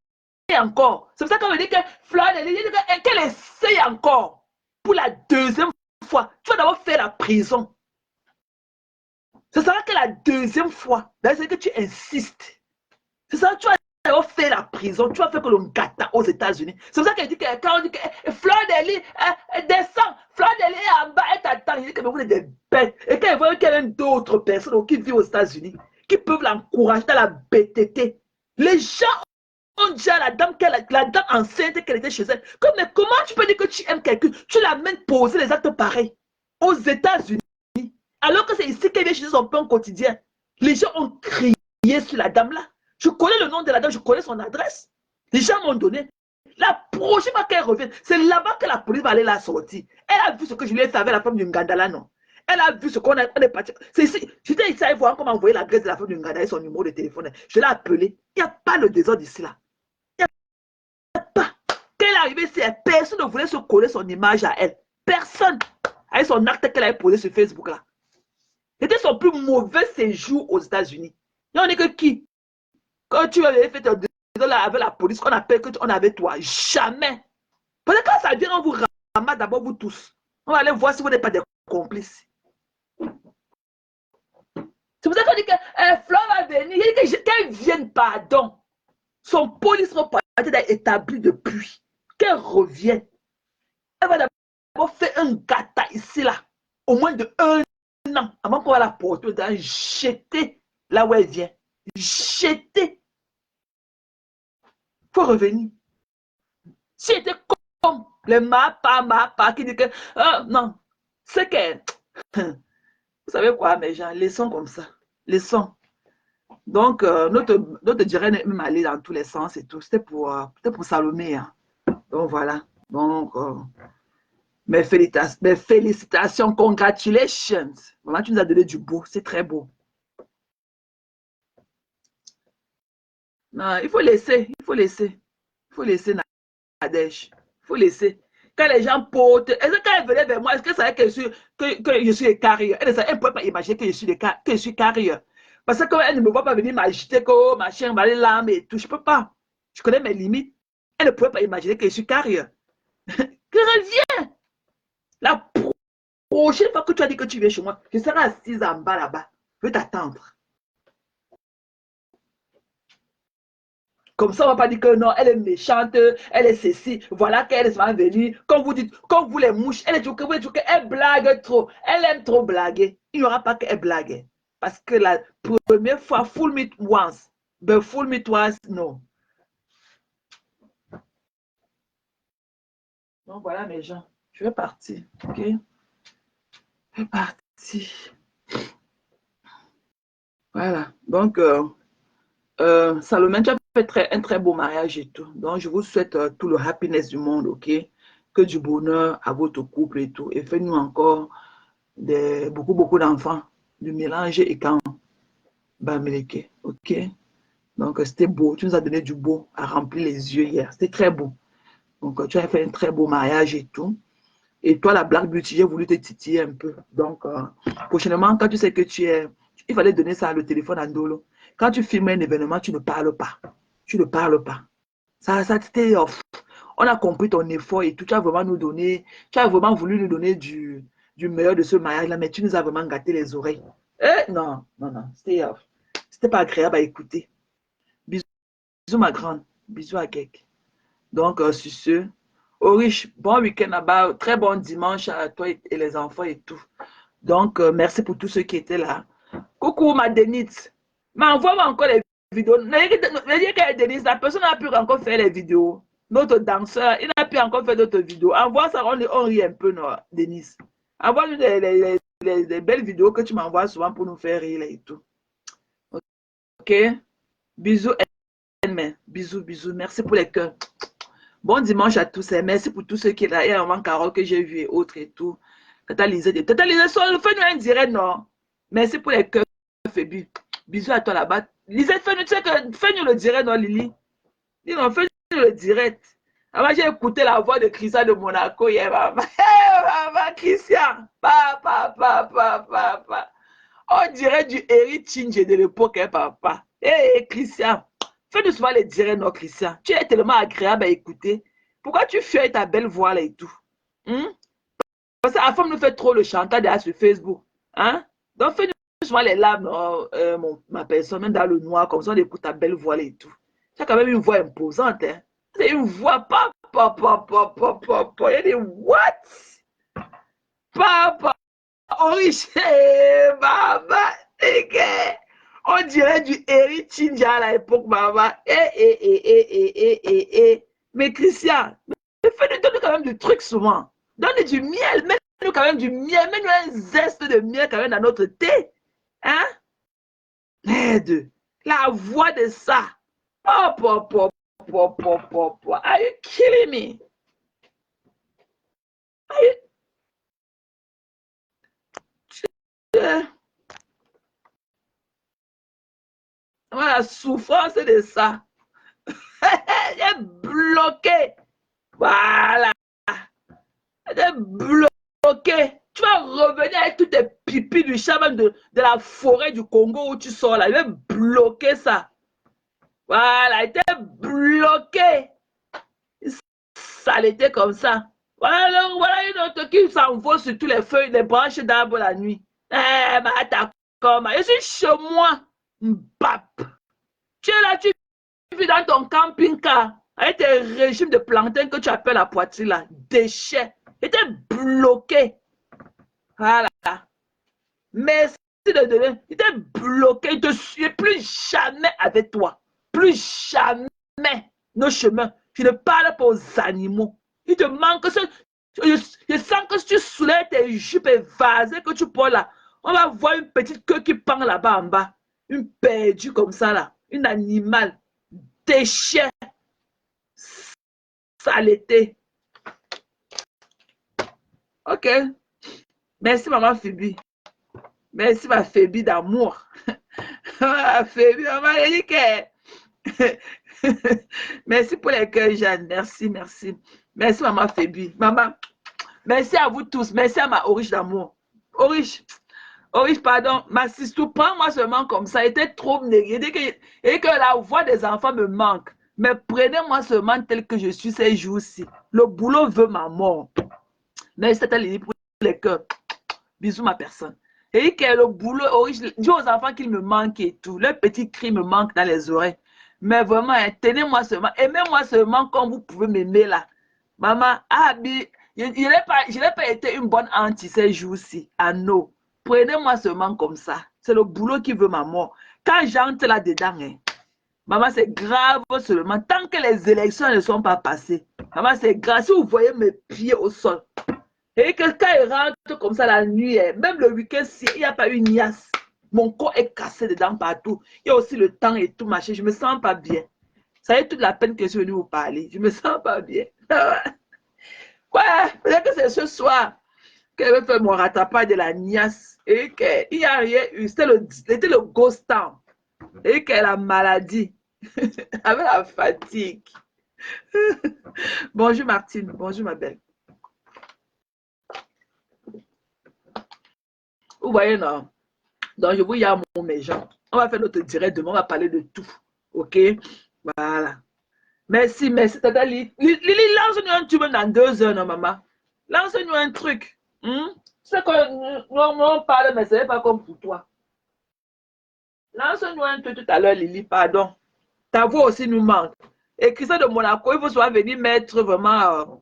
encore. C'est pour ça qu'on me dit que Fleur, qu'elle essaye encore. Pour la 2e fois. Tu vas d'abord faire la prison. Ce sera que la 2e fois, c'est que tu insistes. C'est ça, tu vas faire la prison, tu vas faire que le gâteau aux États-Unis. C'est pour ça qu'elle dit que quand on dit que Fleur d'Eli descend, Fleur d'Eli est en bas, elle t'attend. Il dit que vous êtes des bêtes. Et quand elle voit qu'il y a même d'autres personnes qui vivent aux États-Unis, qui peuvent l'encourager dans la BTT. Les gens ont dit à la dame enceinte qu'elle était chez elle. Mais comment tu peux dire que tu aimes quelqu'un? Tu l'amènes poser les actes pareils aux États-Unis. Alors que c'est ici qu'elle vient chercher son pain quotidien. Les gens ont crié sur la dame là. Je connais le nom de la dame, je connais son adresse. Les gens m'ont donné. La prochaine fois qu'elle revient, c'est là-bas que la police va aller la sortir. Elle a vu ce que je lui ai fait avec la femme du Ngandala, non? Elle a vu ce qu'on est parti. C'est ici. J'étais ici à voir comment envoyer l'adresse de la femme du Ngandala et son numéro de téléphone. Je l'ai appelé. Il n'y a pas le désordre ici là. Il n'y a pas. Quand elle est arrivée ici, personne ne voulait se coller son image à elle. Personne. Avec son acte qu'elle avait posé sur Facebook là. C'était son plus mauvais séjour aux États-Unis. Il n'y en a que qui? Quand tu avais fait un désordre avec la police, qu'on appelle que on avait toi. Jamais. Parce que quand ça vient, on vous ramasse d'abord vous tous. On va aller voir si vous n'êtes pas des complices. C'est pour ça qu'on dit que Flo va venir. Il dit qu'elle vienne, pardon. Son policier est établi depuis. Qu'elle revienne. Elle va d'abord faire un gâteau ici, là. Au moins de 1 an. Avant qu'on va la porter, jeter là où elle vient. Jeter. Il faut revenir. Si elle était comme les mapa qui dit que non, c'est que vous savez quoi, mes gens, laissons comme ça. Laissons. Donc, notre dirait même aller dans tous les sens et tout. C'était pour Salomé. Hein. Donc, voilà. Donc, mes félicitations, congratulations. Vraiment, tu nous as donné du beau. C'est très beau. Non, il faut laisser. Il faut laisser. Il faut laisser Nadège. Il faut laisser. Quand les gens portent, est-ce que quand elle venait vers moi, est-ce qu'elle savait que je suis les carrières? Elle ne pouvait pas imaginer que je suis carrière. Parce que elle ne me voit pas venir m'agiter comme machin, m'aller l'âme et tout. Je ne peux pas. Je connais mes limites. Elle ne pouvait pas imaginer que je suis carrière. Que reviens. La prochaine fois que tu as dit que tu viens chez moi, je serai assise en bas là-bas. Je vais t'attendre. Comme ça, on ne va pas dire que non, elle est méchante, elle est ceci, voilà qu'elle va venir. Quand vous dites, quand vous les mouches, elle blague trop, elle aime trop blaguer. Il n'y aura pas qu'elle blague. Parce que la première fois, fool me once, but fool me twice, non. Donc voilà mes gens, je vais partir, ok? Je vais partir. Voilà, donc Salomé, tu as fait un très beau mariage et tout. Donc, je vous souhaite tout le happiness du monde, ok? Que du bonheur à votre couple et tout. Et faites-nous encore beaucoup d'enfants, du mélange et quand Bameleke, ok? Donc, c'était beau. Tu nous as donné du beau à remplir les yeux hier. C'était très beau. Donc, tu as fait un très beau mariage et tout. Et toi, la Black Beauty, j'ai voulu te titiller un peu. Donc, prochainement, quand tu sais que il fallait donner ça à le téléphone à Ndolo. Quand tu filmes un événement, tu ne parles pas. Tu ne parles pas. Ça c'était off. On a compris ton effort et tout. Tu as vraiment voulu nous donner du meilleur de ce mariage-là, mais tu nous as vraiment gâté les oreilles. Non. C'était off. C'était pas agréable à écouter. Bisous, ma grande. Bisous à Gek. Donc, sur ce, Orish, bon week-end là-bas. Très bon dimanche à toi et les enfants et tout. Donc, merci pour tous ceux qui étaient là. Coucou, ma Denise. Mais envoie-moi encore les vidéos. Denise, la personne n'a pu encore faire les vidéos. Notre danseur, il n'a pu encore faire d'autres vidéos. Envoie ça, on rit un peu, non, Denise. Envoie-nous les belles vidéos que tu m'envoies souvent pour nous faire rire et tout. Ok? Bisous, bisous. Merci pour les cœurs. Bon dimanche à tous. Merci pour tous ceux qui sont là. Il y a un Carole que j'ai vu et autres et tout. Tata Lisette, fais-nous un direct, non? Merci pour les cœurs, Fébu. Bisous à toi là-bas. Lisette, fais-nous le direct, non, Lily? Dis-nous, fais-nous le direct. Avant, j'ai écouté la voix de Christian de Monaco hier, maman. Maman, Christian. Papa. On dirait du Eric Chinge de l'époque, hein, papa. Christian. Fais-nous souvent les directs, non, Christian. Tu es tellement agréable à écouter. Pourquoi tu fais ta belle voix là et tout? Parce que la femme nous fait trop le chantage derrière sur Facebook. Hein? Donc, fais-nous souvent les larmes, ma personne, même dans le noir, comme ça, on écoute ta belle voix là et tout. Tu as quand même une voix imposante. Hein? C'est une voix, papa. Il y a des what? Papa. Oriche, maman. On dirait du Eric Chinja à l'époque, maman. Mais Christian, fais-nous donner quand même du truc souvent. Donne du miel, mets quand même du miel, mets-nous un zeste de miel quand même dans notre thé. Hein? Merde, la voix de ça. Oh, are you killing me? Are you... La souffrance de ça. J'ai bloqué. Voilà. J'ai bloqué. Tu vas revenir avec tous tes pipis du chaman de la forêt du Congo où tu sors là. Je vais bloquer ça. Voilà, il était bloqué. Saleté comme ça. Voilà, voilà une autre qui s'envole sur tous les feuilles, les branches d'arbres la nuit. Eh, je suis chez moi. Mbap. Tu es là, tu vis dans ton camping-car avec tes régimes de plantain que tu appelles la poitrine là. Déchets. Était bloqué. Voilà. Merci de donner. Il était bloqué. Je ne suis plus jamais avec toi. Plus jamais nos chemins. Je ne parle pas aux animaux. Il te manque ça. Je sens que si tu soulèves tes jupes évasées que tu portes là, on va voir une petite queue qui pend là-bas en bas. Une perdue comme ça là. Une animal. Déchet. Saleté. Ok. Merci maman Phoebe. Merci ma Phoebe d'amour. Phoebe, maman, elle dit que... Merci pour les cœurs, Jeanne. Merci, merci. Merci, maman Phoebe. Maman, merci à vous tous. Merci à ma Oriche d'amour. Oriche, pardon. Ma sister, prends-moi seulement comme ça. Elle était trop négative. Et que la voix des enfants me manque. Mais prenez-moi seulement tel que je suis ces jours-ci. Le boulot veut ma mort. Merci, c'était l'idée pour les cœurs. Bisous, ma personne. Et que le boulot, Oriche, dis aux enfants qu'ils me manquent et tout. Le petit cri me manque dans les oreilles. Mais vraiment, hein, tenez-moi seulement, aimez-moi seulement comme vous pouvez m'aimer là. Maman, je n'ai pas été une bonne auntie ces jours-ci. Ah non, prenez-moi seulement comme ça. C'est le boulot qui veut ma mort. Quand j'entre là-dedans, hein, maman, c'est grave seulement. Tant que les élections ne sont pas passées, maman, c'est grave. Si vous voyez mes pieds au sol, et que quand il rentre comme ça la nuit, hein, même le week-end, il n'y a pas eu une niasse. Mon corps est cassé dedans partout. Il y a aussi le temps et tout, machin. Je ne me sens pas bien. Ça y est toute la peine que je suis venue vous parler. Je ne me sens pas bien. Quoi? Peut-être que c'est ce soir qu'elle veut faire mon rattrapage de la niasse. Et qu'il n'y a rien eu. C'était le ghost town. Et qu'elle a maladie. Avec la fatigue. Bonjour Martine. Bonjour ma belle. Vous voyez, non? Donc, je vous y a mes gens. On va faire notre direct demain. On va parler de tout. OK? Voilà. Merci, merci. Tata Lili, lance-nous un tube dans 2 heures, non, maman? Lance-nous un truc. C'est que nous, on parle, mais ce n'est pas comme pour toi. Lance-nous un truc tout à l'heure, Lili, pardon. Ta voix aussi nous manque. Et Christian de Monaco, il faut souvent venir mettre vraiment...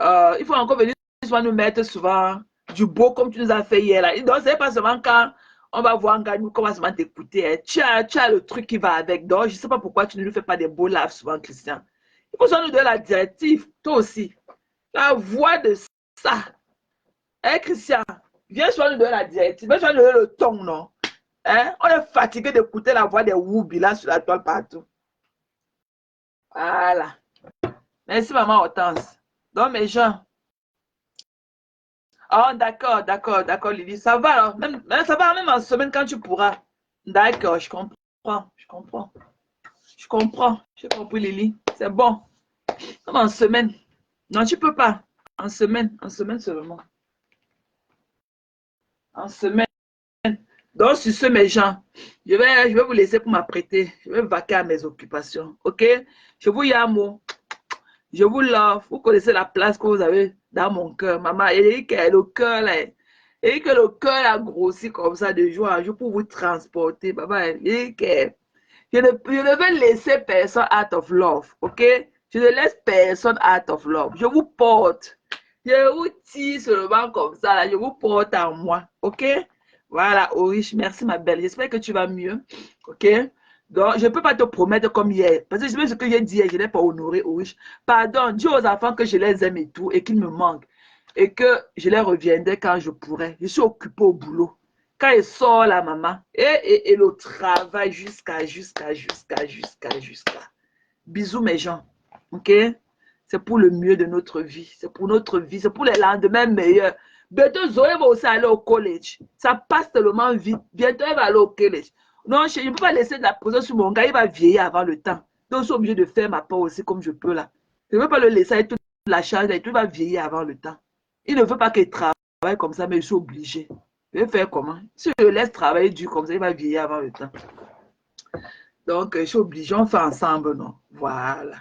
il faut encore venir souvent nous mettre souvent du beau comme tu nous as fait hier. Là. Donc, ce n'est pas seulement quand on va voir un gars, nous commençons à t'écouter. Hein. Tu as le truc qui va avec. Donc, je ne sais pas pourquoi tu ne nous fais pas des beaux lives souvent, Christian. Il faut souvent nous donner la directive, toi aussi. La voix de ça. Hein, Christian, viens souvent nous donner la directive. Viens souvent nous donner le ton, non? Hein? On est fatigué d'écouter la voix des Woubi là sur la toile partout. Voilà. Merci, maman Hortense. Donc, mes gens. Oh, d'accord, Lily. Ça va alors. Ça va même en semaine quand tu pourras. D'accord, je comprends. J'ai compris, Lily. C'est bon. Même en semaine. Non, tu peux pas. En semaine seulement. En semaine. Donc, sur ce, mes gens, je vais vous laisser pour m'apprêter. Je vais vaquer à mes occupations. OK? Je vous aime. Je vous love. Vous connaissez la place que vous avez dans mon cœur. Maman, et que le cœur là, et que le cœur a grossi comme ça de jour en jour pour vous transporter. Maman, et que je ne vais laisser personne out of love. OK? Je ne laisse personne out of love. Je vous porte. Je vous tire seulement comme ça. Là. Je vous porte en moi. OK? Voilà, Oriche. Merci, ma belle. J'espère que tu vas mieux. OK? Donc, je ne peux pas te promettre comme hier. Parce que je sais ce que j'ai dit hier, je n'ai pas honoré Oriche. Pardon, dis aux enfants que je les aime et tout et qu'ils me manquent. et que je les reviendrai quand je pourrai. Je suis occupée au boulot. Quand il sort la maman, et le travail jusqu'à. Bisous mes gens, ok? C'est pour le mieux de notre vie, c'est pour notre vie, c'est pour les lendemains meilleurs. Bientôt, Zoé va aussi aller au collège. Ça passe tellement vite. Bientôt, elle va aller au collège. Non, je ne peux pas laisser de la pression sur mon gars, il va vieillir avant le temps. Donc, je suis obligée de faire ma part aussi comme je peux là. Je ne veux pas le laisser avec toute la charge, il va vieillir avant le temps. Il ne veut pas qu'il travaille comme ça, mais je suis obligée. Je vais faire comment? Si je le laisse travailler dur comme ça, il va vieillir avant le temps. Donc, je suis obligée, on fait ensemble, non? Voilà.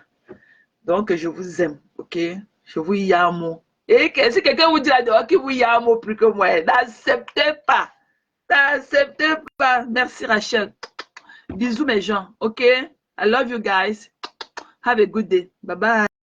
Donc, je vous aime, ok? Je vous aime. Et si quelqu'un vous dit là-dedans qu'il vous aime plus que moi, n'acceptez pas. N'acceptez pas. Merci Rachel. Bisous mes gens, ok? I love you guys. Have a good day. Bye bye.